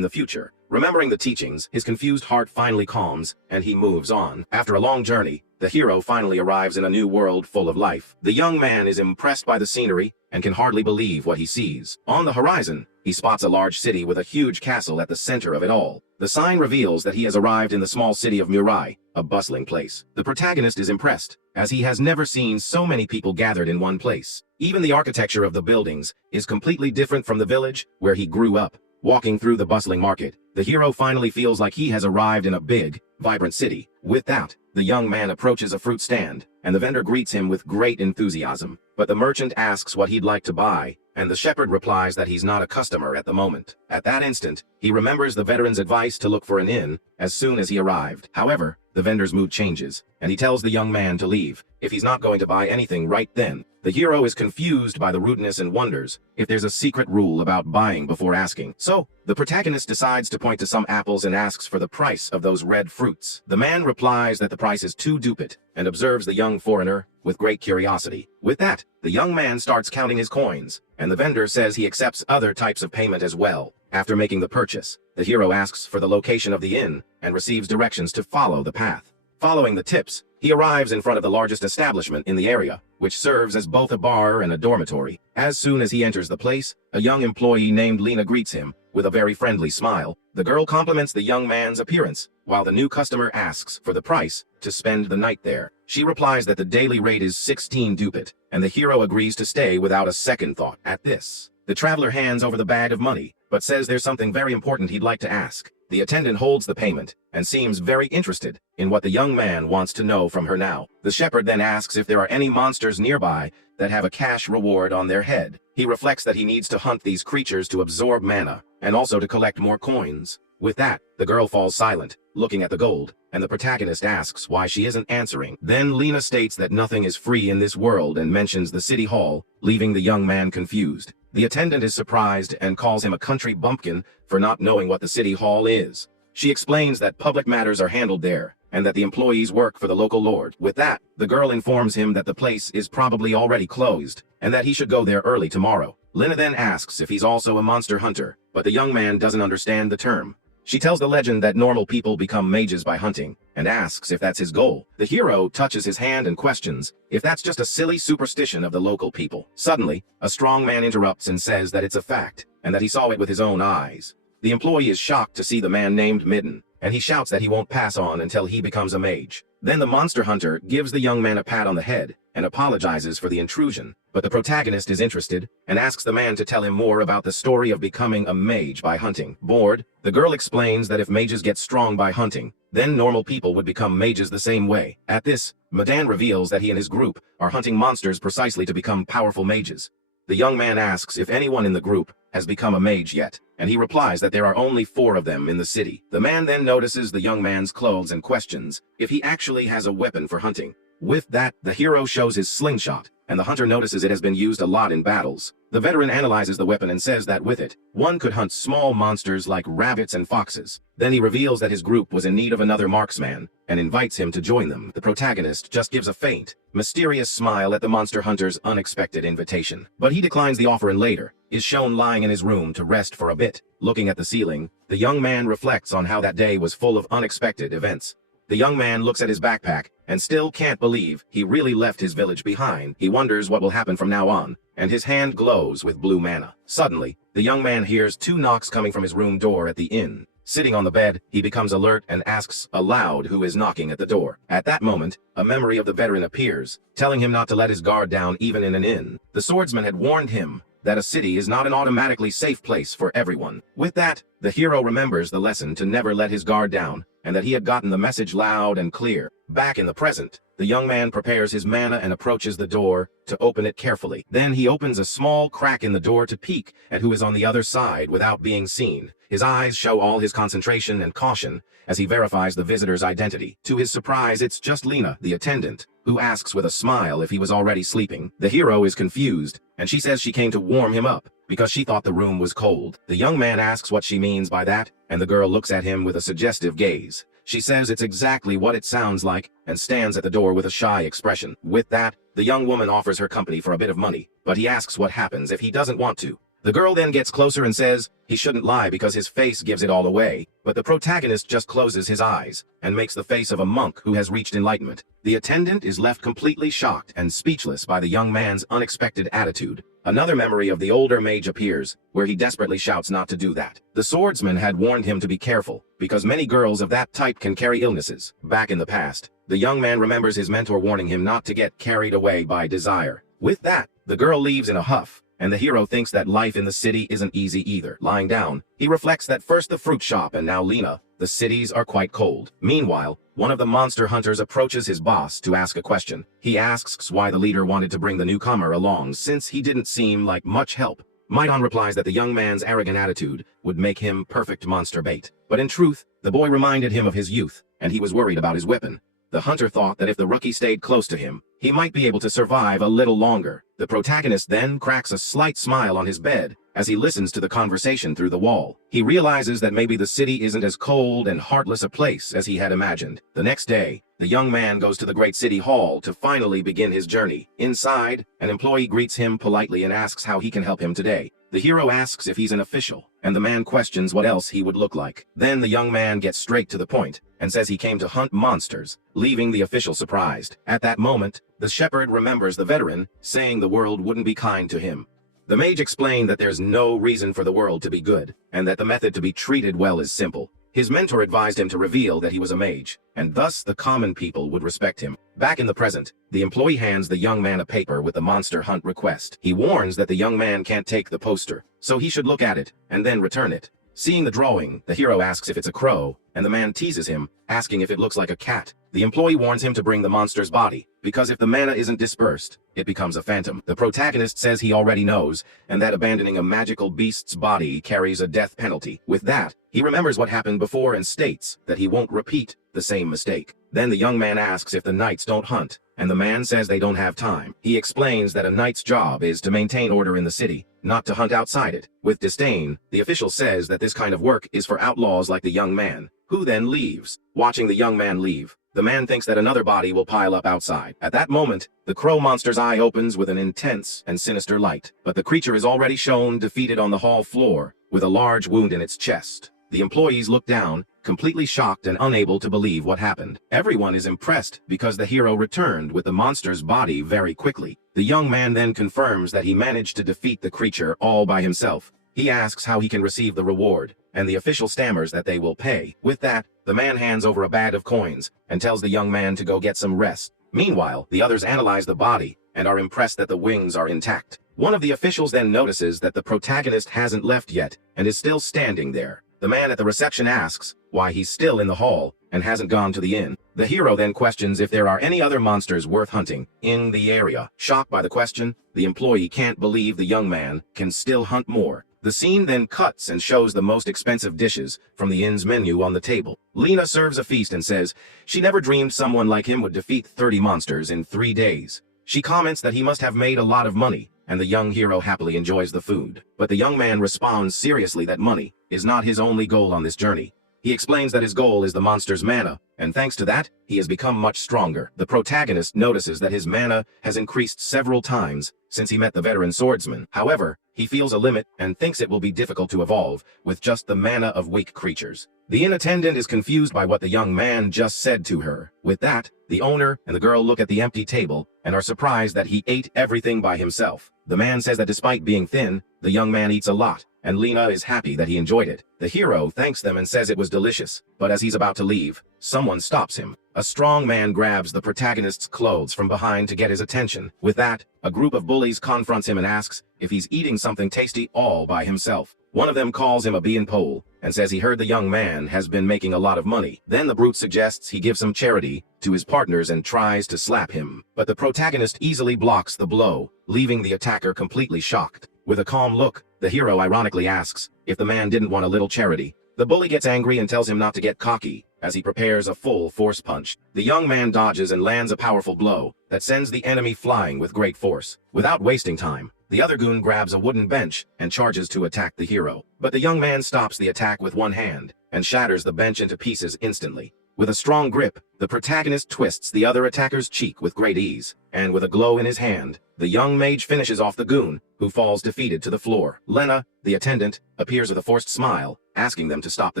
the future. Remembering the teachings, his confused heart finally calms, and he moves on. After a long journey, the hero finally arrives in a new world full of life. The young man is impressed by the scenery and can hardly believe what he sees. On the horizon, he spots a large city with a huge castle at the center of it all. The sign reveals that he has arrived in the small city of Murai, a bustling place. The protagonist is impressed, as he has never seen so many people gathered in one place. Even the architecture of the buildings is completely different from the village where he grew up. Walking through the bustling market, the hero finally feels like he has arrived in a big, vibrant city. With that, the young man approaches a fruit stand, and the vendor greets him with great enthusiasm. But the merchant asks what he'd like to buy, and the shepherd replies that he's not a customer at the moment. At that instant, he remembers the veteran's advice to look for an inn as soon as he arrived. However, the vendor's mood changes, and he tells the young man to leave if he's not going to buy anything right then. The hero is confused by the rudeness and wonders if there's a secret rule about buying before asking. So, the protagonist decides to point to some apples and asks for the price of those red fruits. The man replies that the price is 2 ducat and observes the young foreigner with great curiosity. With that, the young man starts counting his coins, and the vendor says he accepts other types of payment as well. After making the purchase, the hero asks for the location of the inn and receives directions to follow the path. Following the tips, he arrives in front of the largest establishment in the area, which serves as both a bar and a dormitory. As soon as he enters the place, a young employee named Lena greets him with a very friendly smile. The girl compliments the young man's appearance, while the new customer asks for the price to spend the night there. She replies that the daily rate is 16 ducat, and the hero agrees to stay without a second thought. At this, the traveler hands over the bag of money, but says there's something very important he'd like to ask. The attendant holds the payment and seems very interested in what the young man wants to know from her now. The shepherd then asks if there are any monsters nearby that have a cash reward on their head. He reflects that he needs to hunt these creatures to absorb mana and also to collect more coins. With that, the girl falls silent, looking at the gold, and the protagonist asks why she isn't answering. Then Lena states that nothing is free in this world and mentions the city hall, leaving the young man confused. The attendant is surprised and calls him a country bumpkin for not knowing what the city hall is. She explains that public matters are handled there, and that the employees work for the local lord. With that, the girl informs him that the place is probably already closed, and that he should go there early tomorrow. Lena then asks if he's also a monster hunter, but the young man doesn't understand the term. She tells the legend that normal people become mages by hunting, and asks if that's his goal. The hero touches his hand and questions if that's just a silly superstition of the local people. Suddenly, a strong man interrupts and says that it's a fact, and that he saw it with his own eyes. The employee is shocked to see the man named Midden, and he shouts that he won't pass on until he becomes a mage. Then the monster hunter gives the young man a pat on the head and apologizes for the intrusion, but the protagonist is interested and asks the man to tell him more about the story of becoming a mage by hunting. Bored, the girl explains that if mages get strong by hunting, then normal people would become mages the same way. At this, Madan reveals that he and his group are hunting monsters precisely to become powerful mages. The young man asks if anyone in the group has become a mage yet, and he replies that there are only 4 of them in the city. The man then notices the young man's clothes and questions if he actually has a weapon for hunting. With that, the hero shows his slingshot, and the hunter notices it has been used a lot in battles. The veteran analyzes the weapon and says that with it, one could hunt small monsters like rabbits and foxes. Then he reveals that his group was in need of another marksman, and invites him to join them. The protagonist just gives a faint, mysterious smile at the monster hunter's unexpected invitation. But he declines the offer and later is shown lying in his room to rest for a bit. Looking at the ceiling, the young man reflects on how that day was full of unexpected events. The young man looks at his backpack and still can't believe he really left his village behind. He wonders what will happen from now on, and his hand glows with blue mana. Suddenly, the young man hears 2 knocks coming from his room door at the inn. Sitting on the bed, he becomes alert and asks aloud who is knocking at the door. At that moment, a memory of the veteran appears, telling him not to let his guard down even in an inn. The swordsman had warned him that a city is not an automatically safe place for everyone. With that, the hero remembers the lesson to never let his guard down, and that he had gotten the message loud and clear. Back in the present, the young man prepares his mana and approaches the door to open it carefully. Then he opens a small crack in the door to peek at who is on the other side without being seen. His eyes show all his concentration and caution as he verifies the visitor's identity. To his surprise, it's just Lena, the attendant, who asks with a smile if he was already sleeping. The hero is confused, and she says she came to warm him up because she thought the room was cold. The young man asks what she means by that, and the girl looks at him with a suggestive gaze. She says it's exactly what it sounds like and stands at the door with a shy expression. With that, the young woman offers her company for a bit of money, but he asks what happens if he doesn't want to. The girl then gets closer and says he shouldn't lie because his face gives it all away, but the protagonist just closes his eyes and makes the face of a monk who has reached enlightenment. The attendant is left completely shocked and speechless by the young man's unexpected attitude. Another memory of the older mage appears, where he desperately shouts not to do that. The swordsman had warned him to be careful, because many girls of that type can carry illnesses. Back in the past, the young man remembers his mentor warning him not to get carried away by desire. With that, the girl leaves in a huff, and the hero thinks that life in the city isn't easy either. Lying down, he reflects that first the fruit shop and now Lena, the cities are quite cold. Meanwhile, one of the monster hunters approaches his boss to ask a question. He asks why the leader wanted to bring the newcomer along since he didn't seem like much help. Maidon replies that the young man's arrogant attitude would make him perfect monster bait. But in truth, the boy reminded him of his youth, and he was worried about his weapon. The hunter thought that if the rookie stayed close to him, he might be able to survive a little longer. The protagonist then cracks a slight smile on his bed as he listens to the conversation through the wall. He realizes that maybe the city isn't as cold and heartless a place as he had imagined. The next day, the young man goes to the great city hall to finally begin his journey. Inside, an employee greets him politely and asks how he can help him today. The hero asks if he's an official, and the man questions what else he would look like. Then the young man gets straight to the point and says he came to hunt monsters, leaving the official surprised. At that moment, the shepherd remembers the veteran, saying the world wouldn't be kind to him. The mage explained that there's no reason for the world to be good, and that the method to be treated well is simple. His mentor advised him to reveal that he was a mage, and thus the common people would respect him. Back in the present, the employee hands the young man a paper with the monster hunt request. He warns that the young man can't take the poster, so he should look at it and then return it. Seeing the drawing, the hero asks if it's a crow, and the man teases him, asking if it looks like a cat. The employee warns him to bring the monster's body, because if the mana isn't dispersed, it becomes a phantom. The protagonist says he already knows, and that abandoning a magical beast's body carries a death penalty. With that, he remembers what happened before and states that he won't repeat the same mistake. Then the young man asks if the knights don't hunt, and the man says they don't have time. He explains that a knight's job is to maintain order in the city, not to hunt outside it. With disdain, the official says that this kind of work is for outlaws like the young man, who then leaves. Watching the young man leave, the man thinks that another body will pile up outside. At that moment, the crow monster's eye opens with an intense and sinister light, but the creature is already shown defeated on the hall floor with a large wound in its chest. The employees look down, completely shocked and unable to believe what happened. Everyone is impressed because the hero returned with the monster's body very quickly. The young man then confirms that he managed to defeat the creature all by himself. He asks how he can receive the reward, and the official stammers that they will pay. With that, the man hands over a bag of coins and tells the young man to go get some rest. Meanwhile, the others analyze the body and are impressed that the wings are intact. One of the officials then notices that the protagonist hasn't left yet and is still standing there. The man at the reception asks why he's still in the hall and hasn't gone to the inn. The hero then questions if there are any other monsters worth hunting in the area. Shocked by the question, the employee can't believe the young man can still hunt more. The scene then cuts and shows the most expensive dishes from the inn's menu on the table. Lena serves a feast and says she never dreamed someone like him would defeat 30 monsters in 3 days. She comments that he must have made a lot of money, and the young hero happily enjoys the food. But the young man responds seriously that money is not his only goal on this journey. He explains that his goal is the monster's mana, and thanks to that, he has become much stronger. The protagonist notices that his mana has increased several times since he met the veteran swordsman. However, he feels a limit and thinks it will be difficult to evolve with just the mana of weak creatures. The inn attendant is confused by what the young man just said to her. With that, the owner and the girl look at the empty table and are surprised that he ate everything by himself. The man says that despite being thin, the young man eats a lot, and Lena is happy that he enjoyed it. The hero thanks them and says it was delicious, but as he's about to leave, someone stops him. A strong man grabs the protagonist's clothes from behind to get his attention. With that, a group of bullies confronts him and asks if he's eating something tasty all by himself. One of them calls him a bean pole and says he heard the young man has been making a lot of money. Then the brute suggests he give some charity to his partners and tries to slap him. But the protagonist easily blocks the blow, leaving the attacker completely shocked. With a calm look, the hero ironically asks if the man didn't want a little charity. The bully gets angry and tells him not to get cocky as he prepares a full force punch. The young man dodges and lands a powerful blow that sends the enemy flying with great force. Without wasting time, the other goon grabs a wooden bench and charges to attack the hero. But the young man stops the attack with one hand and shatters the bench into pieces instantly. With a strong grip, the protagonist twists the other attacker's cheek with great ease, and with a glow in his hand, the young mage finishes off the goon, who falls defeated to the floor. Lena, the attendant, appears with a forced smile, asking them to stop the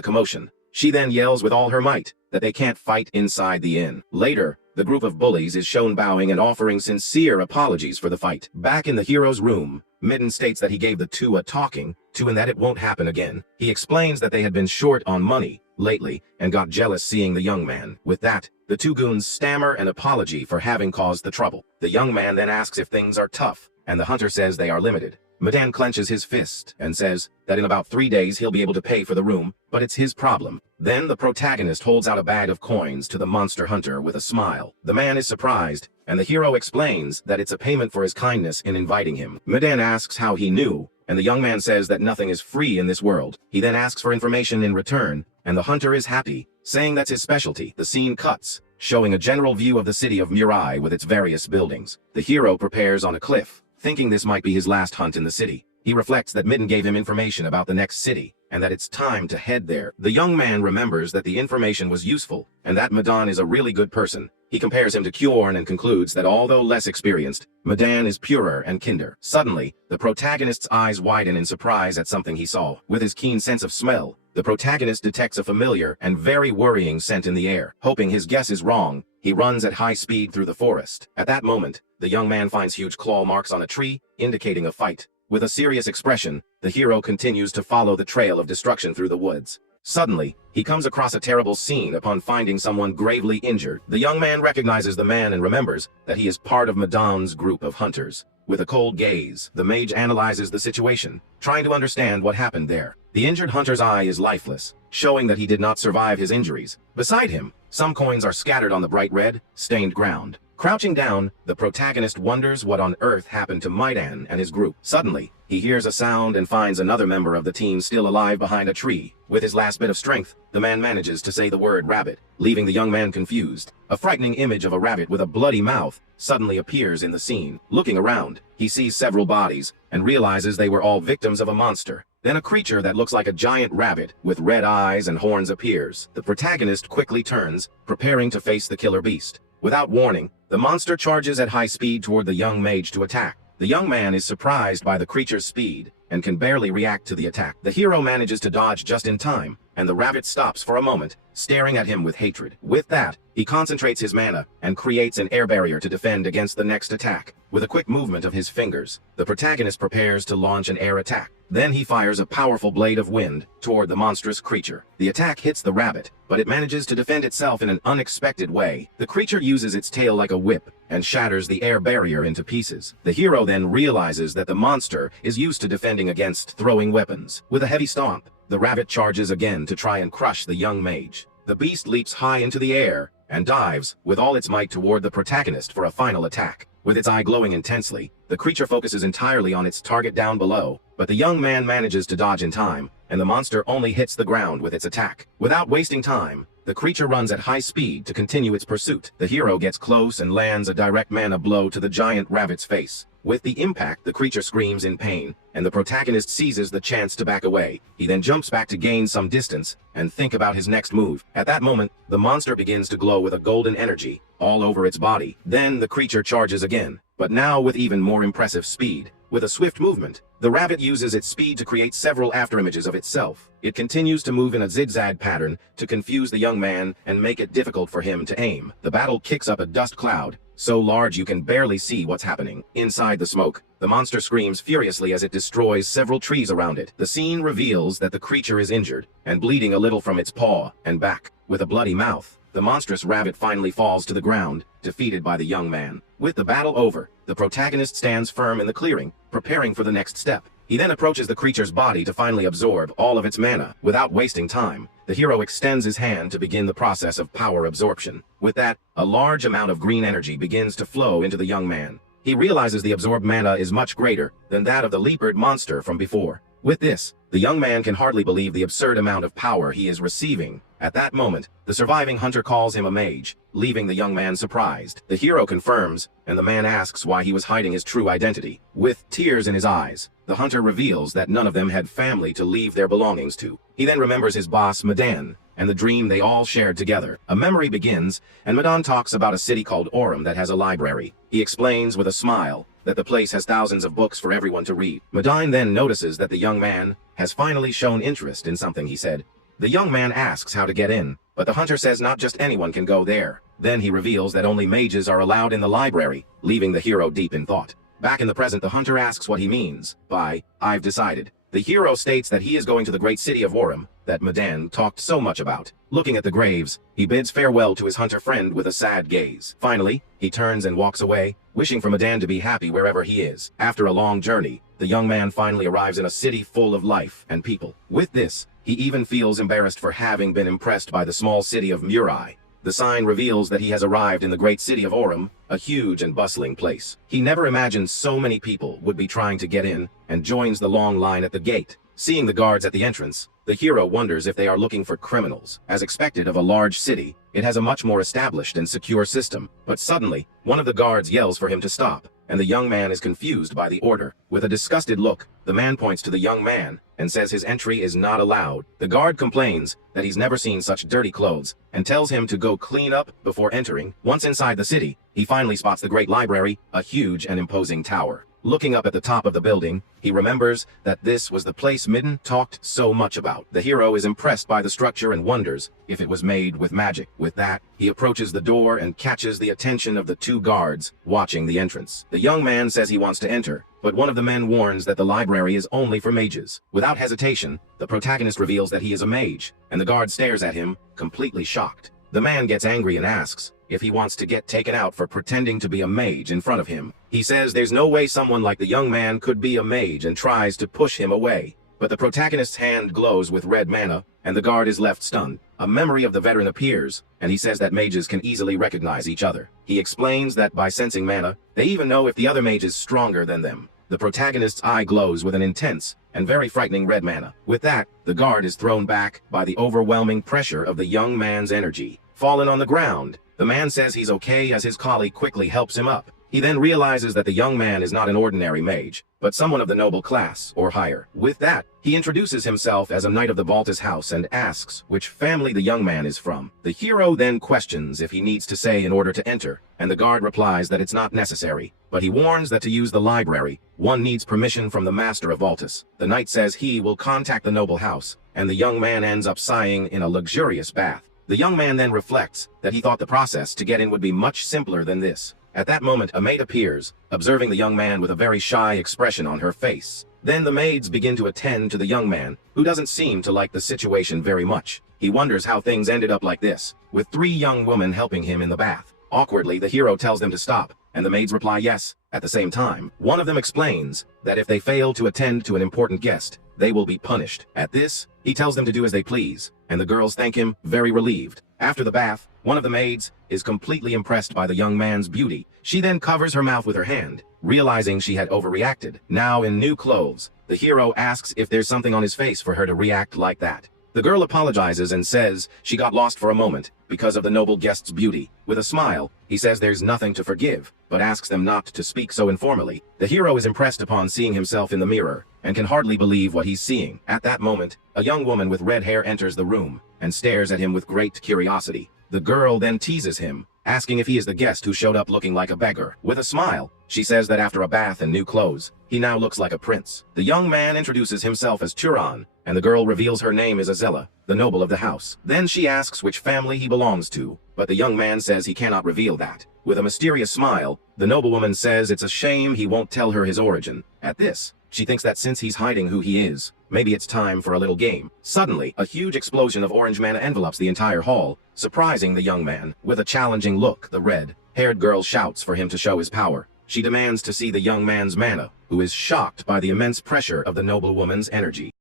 commotion. She then yells with all her might that they can't fight inside the inn. Later, the group of bullies is shown bowing and offering sincere apologies for the fight. Back in the hero's room, Midden states that he gave the two a talking to and that it won't happen again. He explains that they had been short on money lately and got jealous seeing the young man. With that, the two goons stammer an apology for having caused the trouble. The young man then asks if things are tough, and the hunter says they are limited. Madan clenches his fist and says that in about 3 days he'll be able to pay for the room, but it's his problem. Then the protagonist holds out a bag of coins to the monster hunter with a smile. The man is surprised, and the hero explains that it's a payment for his kindness in inviting him. Madan asks how he knew, and the young man says that nothing is free in this world. He then asks for information in return, and the hunter is happy, saying that's his specialty. The scene cuts, showing a general view of the city of Murai with its various buildings. The hero prepares on a cliff, thinking this might be his last hunt in the city. He reflects that Midden gave him information about the next city, and that it's time to head there. The young man remembers that the information was useful, and that Madan is a really good person. He compares him to Kjorn and concludes that although less experienced, Madan is purer and kinder. Suddenly, the protagonist's eyes widen in surprise at something he saw. With his keen sense of smell, the protagonist detects a familiar and very worrying scent in the air. Hoping his guess is wrong, he runs at high speed through the forest. At that moment, the young man finds huge claw marks on a tree, indicating a fight. With a serious expression, the hero continues to follow the trail of destruction through the woods. Suddenly, he comes across a terrible scene upon finding someone gravely injured. The young man recognizes the man and remembers that he is part of Madan's group of hunters. With a cold gaze, the mage analyzes the situation, trying to understand what happened there. The injured hunter's eye is lifeless, showing that he did not survive his injuries. Beside him, some coins are scattered on the bright red, stained ground. Crouching down, the protagonist wonders what on earth happened to Maidan and his group. Suddenly, he hears a sound and finds another member of the team still alive behind a tree. With his last bit of strength, the man manages to say the word rabbit, leaving the young man confused. A frightening image of a rabbit with a bloody mouth suddenly appears in the scene. Looking around, he sees several bodies and realizes they were all victims of a monster. Then a creature that looks like a giant rabbit with red eyes and horns appears. The protagonist quickly turns, preparing to face the killer beast. Without warning, the monster charges at high speed toward the young mage to attack. The young man is surprised by the creature's speed and can barely react to the attack. The hero manages to dodge just in time, and the rabbit stops for a moment, staring at him with hatred. With that, he concentrates his mana and creates an air barrier to defend against the next attack. With a quick movement of his fingers, the protagonist prepares to launch an air attack. Then he fires a powerful blade of wind toward the monstrous creature. The attack hits the rabbit, but it manages to defend itself in an unexpected way. The creature uses its tail like a whip and shatters the air barrier into pieces. The hero then realizes that the monster is used to defending against throwing weapons. With a heavy stomp, the rabbit charges again to try and crush the young mage. The beast leaps high into the air and dives with all its might toward the protagonist for a final attack. With its eye glowing intensely, the creature focuses entirely on its target down below, but the young man manages to dodge in time, and the monster only hits the ground with its attack. Without wasting time, the creature runs at high speed to continue its pursuit. The hero gets close and lands a direct mana blow to the giant rabbit's face. With the impact, the creature screams in pain, and the protagonist seizes the chance to back away. He then jumps back to gain some distance and think about his next move. At that moment, the monster begins to glow with a golden energy all over its body. Then the creature charges again, but now with even more impressive speed. With a swift movement, the rabbit uses its speed to create several afterimages of itself. It continues to move in a zigzag pattern to confuse the young man and make it difficult for him to aim. The battle kicks up a dust cloud, so large you can barely see what's happening. Inside the smoke, the monster screams furiously as it destroys several trees around it. The scene reveals that the creature is injured and bleeding a little from its paw and back. With a bloody mouth, the monstrous rabbit finally falls to the ground, defeated by the young man. With the battle over, the protagonist stands firm in the clearing, preparing for the next step. He then approaches the creature's body to finally absorb all of its mana. Without wasting time, the hero extends his hand to begin the process of power absorption. With that, a large amount of green energy begins to flow into the young man. He realizes the absorbed mana is much greater than that of the leopard monster from before. With this, the young man can hardly believe the absurd amount of power he is receiving. At that moment, the surviving hunter calls him a mage, leaving the young man surprised. The hero confirms, and the man asks why he was hiding his true identity. With tears in his eyes, the hunter reveals that none of them had family to leave their belongings to. He then remembers his boss, Madan, and the dream they all shared together. A memory begins, and Madan talks about a city called Orem that has a library. He explains with a smile that the place has thousands of books for everyone to read. Madan then notices that the young man has finally shown interest in something he said. The young man asks how to get in, but the hunter says not just anyone can go there. Then he reveals that only mages are allowed in the library, leaving the hero deep in thought. Back in the present, the hunter asks what he means by, "I've decided." The hero states that he is going to the great city of Orem that Madan talked so much about. Looking at the graves, he bids farewell to his hunter friend with a sad gaze. Finally, he turns and walks away, wishing for Madan to be happy wherever he is. After a long journey, the young man finally arrives in a city full of life and people. With this, he even feels embarrassed for having been impressed by the small city of Murai. The sign reveals that he has arrived in the great city of Orem, a huge and bustling place. He never imagined so many people would be trying to get in, and joins the long line at the gate. Seeing the guards at the entrance, the hero wonders if they are looking for criminals. As expected of a large city, it has a much more established and secure system. But suddenly, one of the guards yells for him to stop, and the young man is confused by the order. With a disgusted look, the man points to the young man and says his entry is not allowed. The guard complains that he's never seen such dirty clothes and tells him to go clean up before entering. Once inside the city, he finally spots the great library, a huge and imposing tower. Looking up at the top of the building, he remembers that this was the place Midden talked so much about. The hero is impressed by the structure and wonders if it was made with magic. With that, he approaches the door and catches the attention of the two guards watching the entrance. The young man says he wants to enter, but one of the men warns that the library is only for mages. Without hesitation, the protagonist reveals that he is a mage, and the guard stares at him, completely shocked. The man gets angry and asks if he wants to get taken out for pretending to be a mage in front of him. He says there's no way someone like the young man could be a mage and tries to push him away. But the protagonist's hand glows with red mana, and the guard is left stunned. A memory of the veteran appears, and he says that mages can easily recognize each other. He explains that by sensing mana, they even know if the other mage is stronger than them. The protagonist's eye glows with an intense and very frightening red mana. With that, the guard is thrown back by the overwhelming pressure of the young man's energy. Fallen on the ground, the man says he's okay as his colleague quickly helps him up. He then realizes that the young man is not an ordinary mage, but someone of the noble class or higher. With that, he introduces himself as a knight of the Baltus house and asks which family the young man is from. The hero then questions if he needs to say in order to enter, and the guard replies that it's not necessary, but he warns that to use the library, one needs permission from the master of Baltus. The knight says he will contact the noble house, and the young man ends up sighing in a luxurious bath. The young man then reflects that he thought the process to get in would be much simpler than this. At that moment, a maid appears, observing the young man with a very shy expression on her face. Then the maids begin to attend to the young man, who doesn't seem to like the situation very much. He wonders how things ended up like this, with 3 young women helping him in the bath. Awkwardly, the hero tells them to stop, and the maids reply yes. At the same time, one of them explains that if they fail to attend to an important guest, they will be punished. At this, he tells them to do as they please, and the girls thank him, very relieved. After the bath, one of the maids is completely impressed by the young man's beauty. She then covers her mouth with her hand, realizing she had overreacted. Now in new clothes, the hero asks if there's something on his face for her to react like that. The girl apologizes and says she got lost for a moment because of the noble guest's beauty. With a smile, he says there's nothing to forgive, but asks them not to speak so informally. The hero is impressed upon seeing himself in the mirror, and can hardly believe what he's seeing. At that moment, a young woman with red hair enters the room, and stares at him with great curiosity. The girl then teases him, asking if he is the guest who showed up looking like a beggar. With a smile, she says that after a bath and new clothes, he now looks like a prince. The young man introduces himself as Turan, and the girl reveals her name is Azella, the noble of the house. Then she asks which family he belongs to, but the young man says he cannot reveal that. With a mysterious smile, the noblewoman says it's a shame he won't tell her his origin. At this, She thinks that since he's hiding who he is, maybe it's time for a little game. Suddenly, a huge explosion of orange mana envelopes the entire hall, surprising the young man. With a challenging look, the red-haired girl shouts for him to show his power. She demands to see the young man's mana, who is shocked by the immense pressure of the noblewoman's energy.